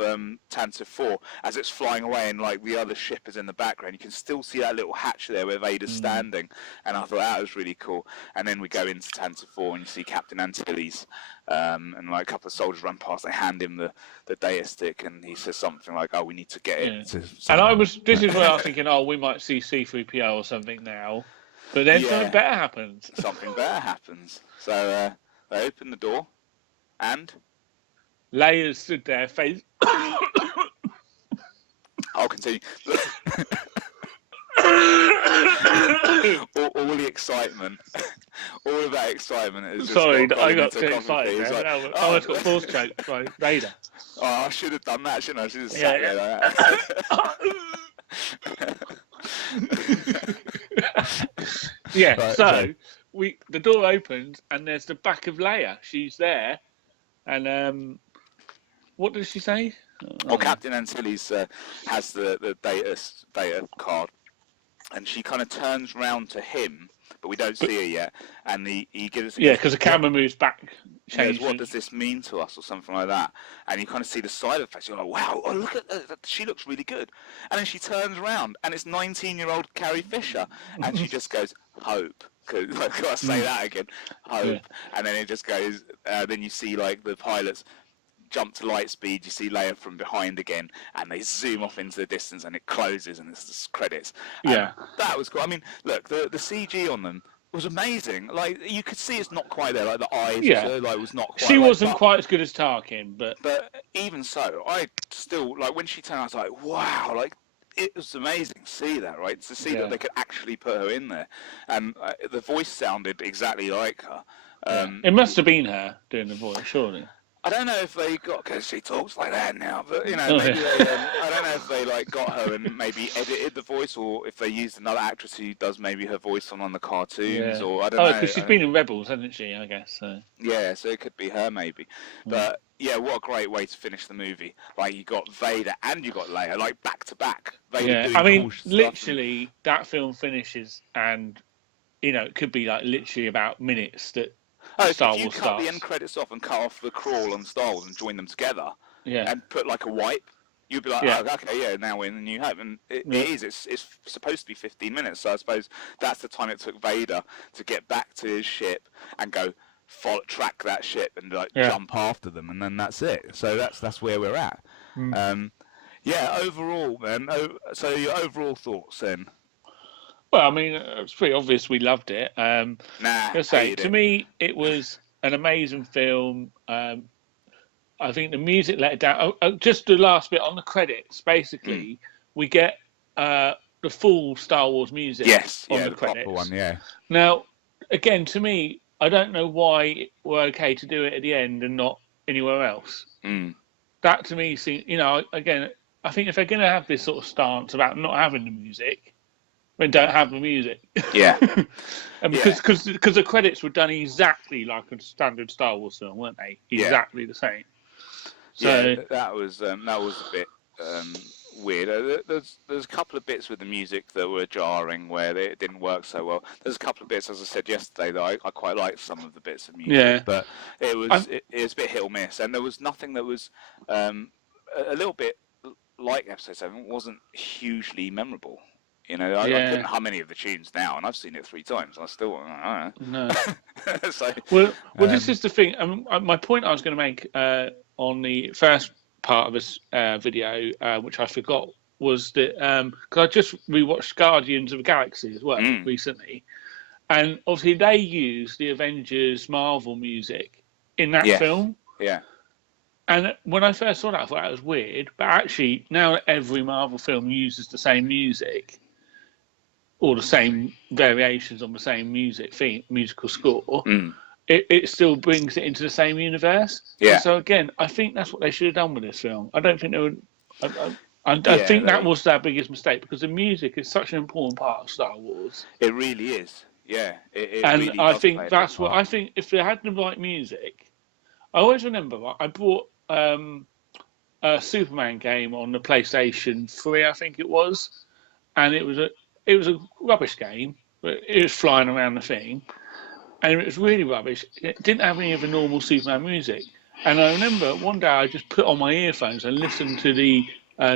Tantive 4 as it's flying away, and like the other ship is in the background. You can still see that little hatch there where Vader's standing, and I thought that was really cool. And then we go into Tantive 4, and you see Captain Antilles, and like a couple of soldiers run past. They hand him the data stick, and he says something like, "Oh, we need to get it." To and this is where I was thinking, oh, we might see C-3PO or something now, but then something better happens. Something better happens. So they open the door, and Leia stood there, face. I'll continue. all the excitement, all of that excitement is just Sorry, got I got into too coffee. excited. It's like, I almost got force choked by Vader. Oh, I should have done that, shouldn't I? I should have sat there like that. Yeah, Right, so the door opens and there's the back of Leia. She's there, and what does she say? Well, Captain Antilles has the data card, and she kind of turns round to him, but we don't see her yet. And he gives because the camera moves back. Goes, what does this mean to us, or something like that? And you kind of see the side of the face. You're like, wow, oh, look at that. She looks really good. And then she turns around, and it's 19-year-old Carrie Fisher, and she just goes, hope. Cause I've got to say that again, hope. Yeah. And then it just goes. Then you see like the pilots jump to light speed. You see Leia from behind again, and they zoom off into the distance, and it closes, and it's the credits. And that was cool. I mean, look, the CG on them was amazing. Like you could see, it's not quite there. Like the eyes, was not quite. She wasn't quite as good as Tarkin, but even so, I still like when she turned. I was like, wow, like it was amazing to see that, right? To see that they could actually put her in there, and the voice sounded exactly like her. It must have been her doing the voice, surely. I don't know if they got, because she talks like that now, but maybe I don't know if they like got her and maybe edited the voice, or if they used another actress who does maybe her voice on the cartoons, or I don't know. Oh, because she's been in Rebels, hasn't she? I guess. So. Yeah, so it could be her maybe, but yeah, what a great way to finish the movie. Like you got Vader and you got Leia, like back to back. I mean, literally, that film finishes, and it could be like literally about minutes that. Star Wars cut the end credits off and cut off the crawl on Star Wars and join them together, and put like a wipe, you'd be like, oh, okay, now we're in the New Hope, and it is. It's supposed to be 15 minutes, so I suppose that's the time it took Vader to get back to his ship and go track that ship and jump after them, and then that's it. So that's where we're at. Overall, man. So your overall thoughts then? Well, I mean, it's pretty obvious we loved it. To me, it was an amazing film. I think the music let it down. Just the last bit on the credits, basically, we get the full Star Wars music on the credits. Proper one, Now, again, to me, I don't know why we're okay to do it at the end and not anywhere else. That, to me, seems, again, I think if they're going to have this sort of stance about not having the music, then don't have the music. Yeah. And because the credits were done exactly like a standard Star Wars film, weren't they? Exactly the same. So that was a bit weird. There's a couple of bits with the music that were jarring where it didn't work so well. There's a couple of bits, as I said yesterday, that I quite liked some of the bits of music, but it was a bit hit or miss, and there was nothing that was a little bit like Episode 7 wasn't hugely memorable. I couldn't hum any of the tunes now, and I've seen it 3 times. I still don't know. No. So, this is the thing. My point I was going to make on the first part of this video, which I forgot, was that because I just rewatched Guardians of the Galaxy as well recently, and obviously they used the Avengers Marvel music in that film. Yeah. And when I first saw that, I thought that was weird. But actually, now that every Marvel film uses the same music, or the same variations on the same musical score, it still brings it into the same universe. Yeah. And so again, I think that's what they should have done with this film. I don't think they would. I think that was their biggest mistake, because the music is such an important part of Star Wars. It really is. Yeah. And really I think that's what I think. If they had the right music, I always remember I bought a Superman game on the PlayStation 3, I think it was, and it was it was a rubbish game. But it was flying around the thing, and it was really rubbish. It didn't have any of the normal Superman music. And I remember one day I just put on my earphones and listened to the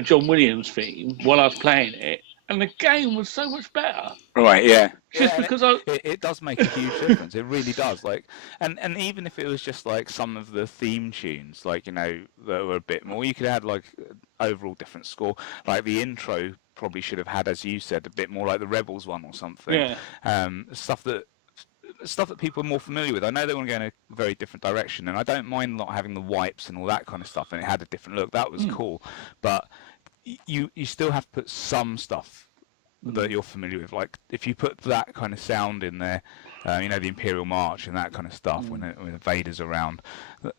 John Williams theme while I was playing it, and the game was so much better. Right, yeah. Just Yeah, because it does make a huge difference. It really does. Like, and even if it was just like some of the theme tunes, like, you know, that were a bit more, you could add like overall different score. Like the intro probably should have had, as you said, a bit more like the Rebels one or something. Yeah. Stuff that people are more familiar with. I know they want to go in a very different direction, and I don't mind not having the wipes and all that kind of stuff, and it had a different look. That was cool, but you still have to put some stuff that you're familiar with. Like if you put that kind of sound in there, you know, the Imperial March and that kind of stuff when Vader's around,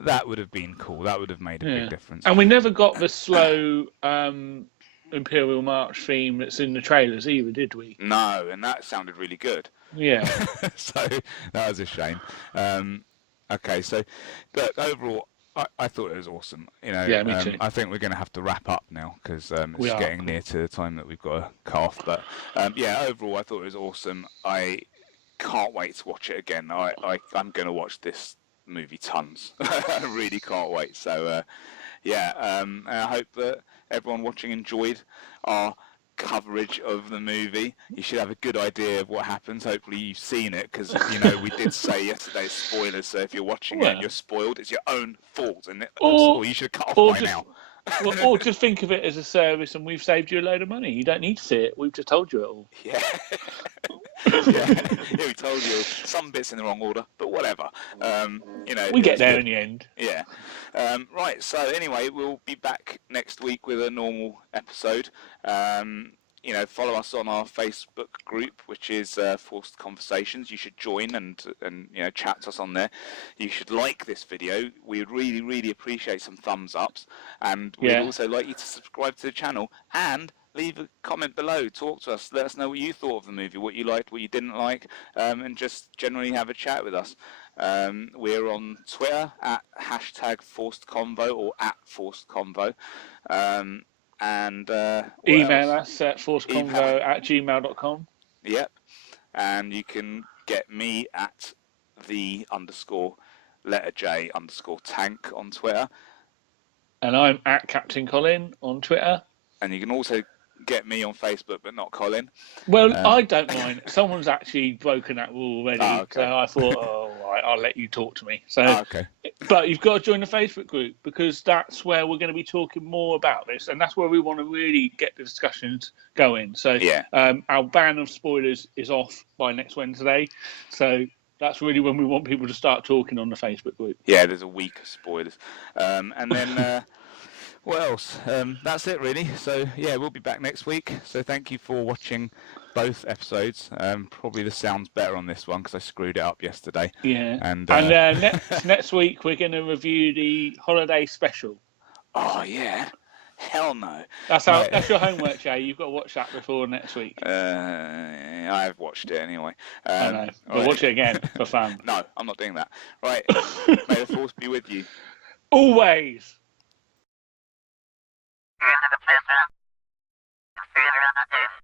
that would have been cool. That would have made a big difference. And we never got the slow Imperial March theme that's in the trailers either, did we? No, and that sounded really good. Yeah. So that was a shame. Okay, so but overall, I thought it was awesome. You know, Yeah, me too. I think we're going to have to wrap up now because it's getting near to the time that we've got to cut off. But yeah, overall, I thought it was awesome. I can't wait to watch it again. I'm going to watch this movie tons. I really can't wait. So yeah, I hope that everyone watching enjoyed our coverage of the movie. You should have a good idea of what happens. Hopefully you've seen it, because you know we did say yesterday spoilers, so if you're watching it and you're spoiled, it's your own fault, and or you should cut off by now. Or just think of it as a service, and we've saved you a load of money. You don't need to see it. We've just told you it all. Yeah. yeah, we told you some bits in the wrong order, but whatever. You know, we get there in the end. Yeah. Right. So anyway, we'll be back next week with a normal episode. You know, follow us on our Facebook group, which is Forced Conversations. You should join and you know, chat to us on there. You should like this video. We would really, really appreciate some thumbs ups, and we'd also like you to subscribe to the channel and leave a comment below. Talk to us. Let us know what you thought of the movie, what you liked, what you didn't like, and just generally have a chat with us. We're on Twitter at #ForcedConvo or @ForcedConvo. And email us at forcedconvo@gmail.com. Yep. And you can get me at _J_tank on Twitter. And I'm at Captain Colin on Twitter. And you can also get me on Facebook, but not Colin. Well, I don't mind. Someone's actually broken that rule already, so I thought, all right, I'll let you talk to me. So, but you've got to join the Facebook group, because that's where we're going to be talking more about this, and that's where we want to really get the discussions going. So, our ban of spoilers is off by next Wednesday. So that's really when we want people to start talking on the Facebook group. Yeah, there's a week of spoilers, and then. What else? That's it, really. So, yeah, we'll be back next week. So thank you for watching both episodes. Probably the sound's better on this one because I screwed it up yesterday. Yeah. And next week, we're going to review the holiday special. Oh, yeah. Hell no. That's your homework, Jay. You've got to watch that before next week. I've watched it anyway. I know. But watch it again for fun. No, I'm not doing that. Right. May the force be with you. Always. Into the pistol. Failure on the test.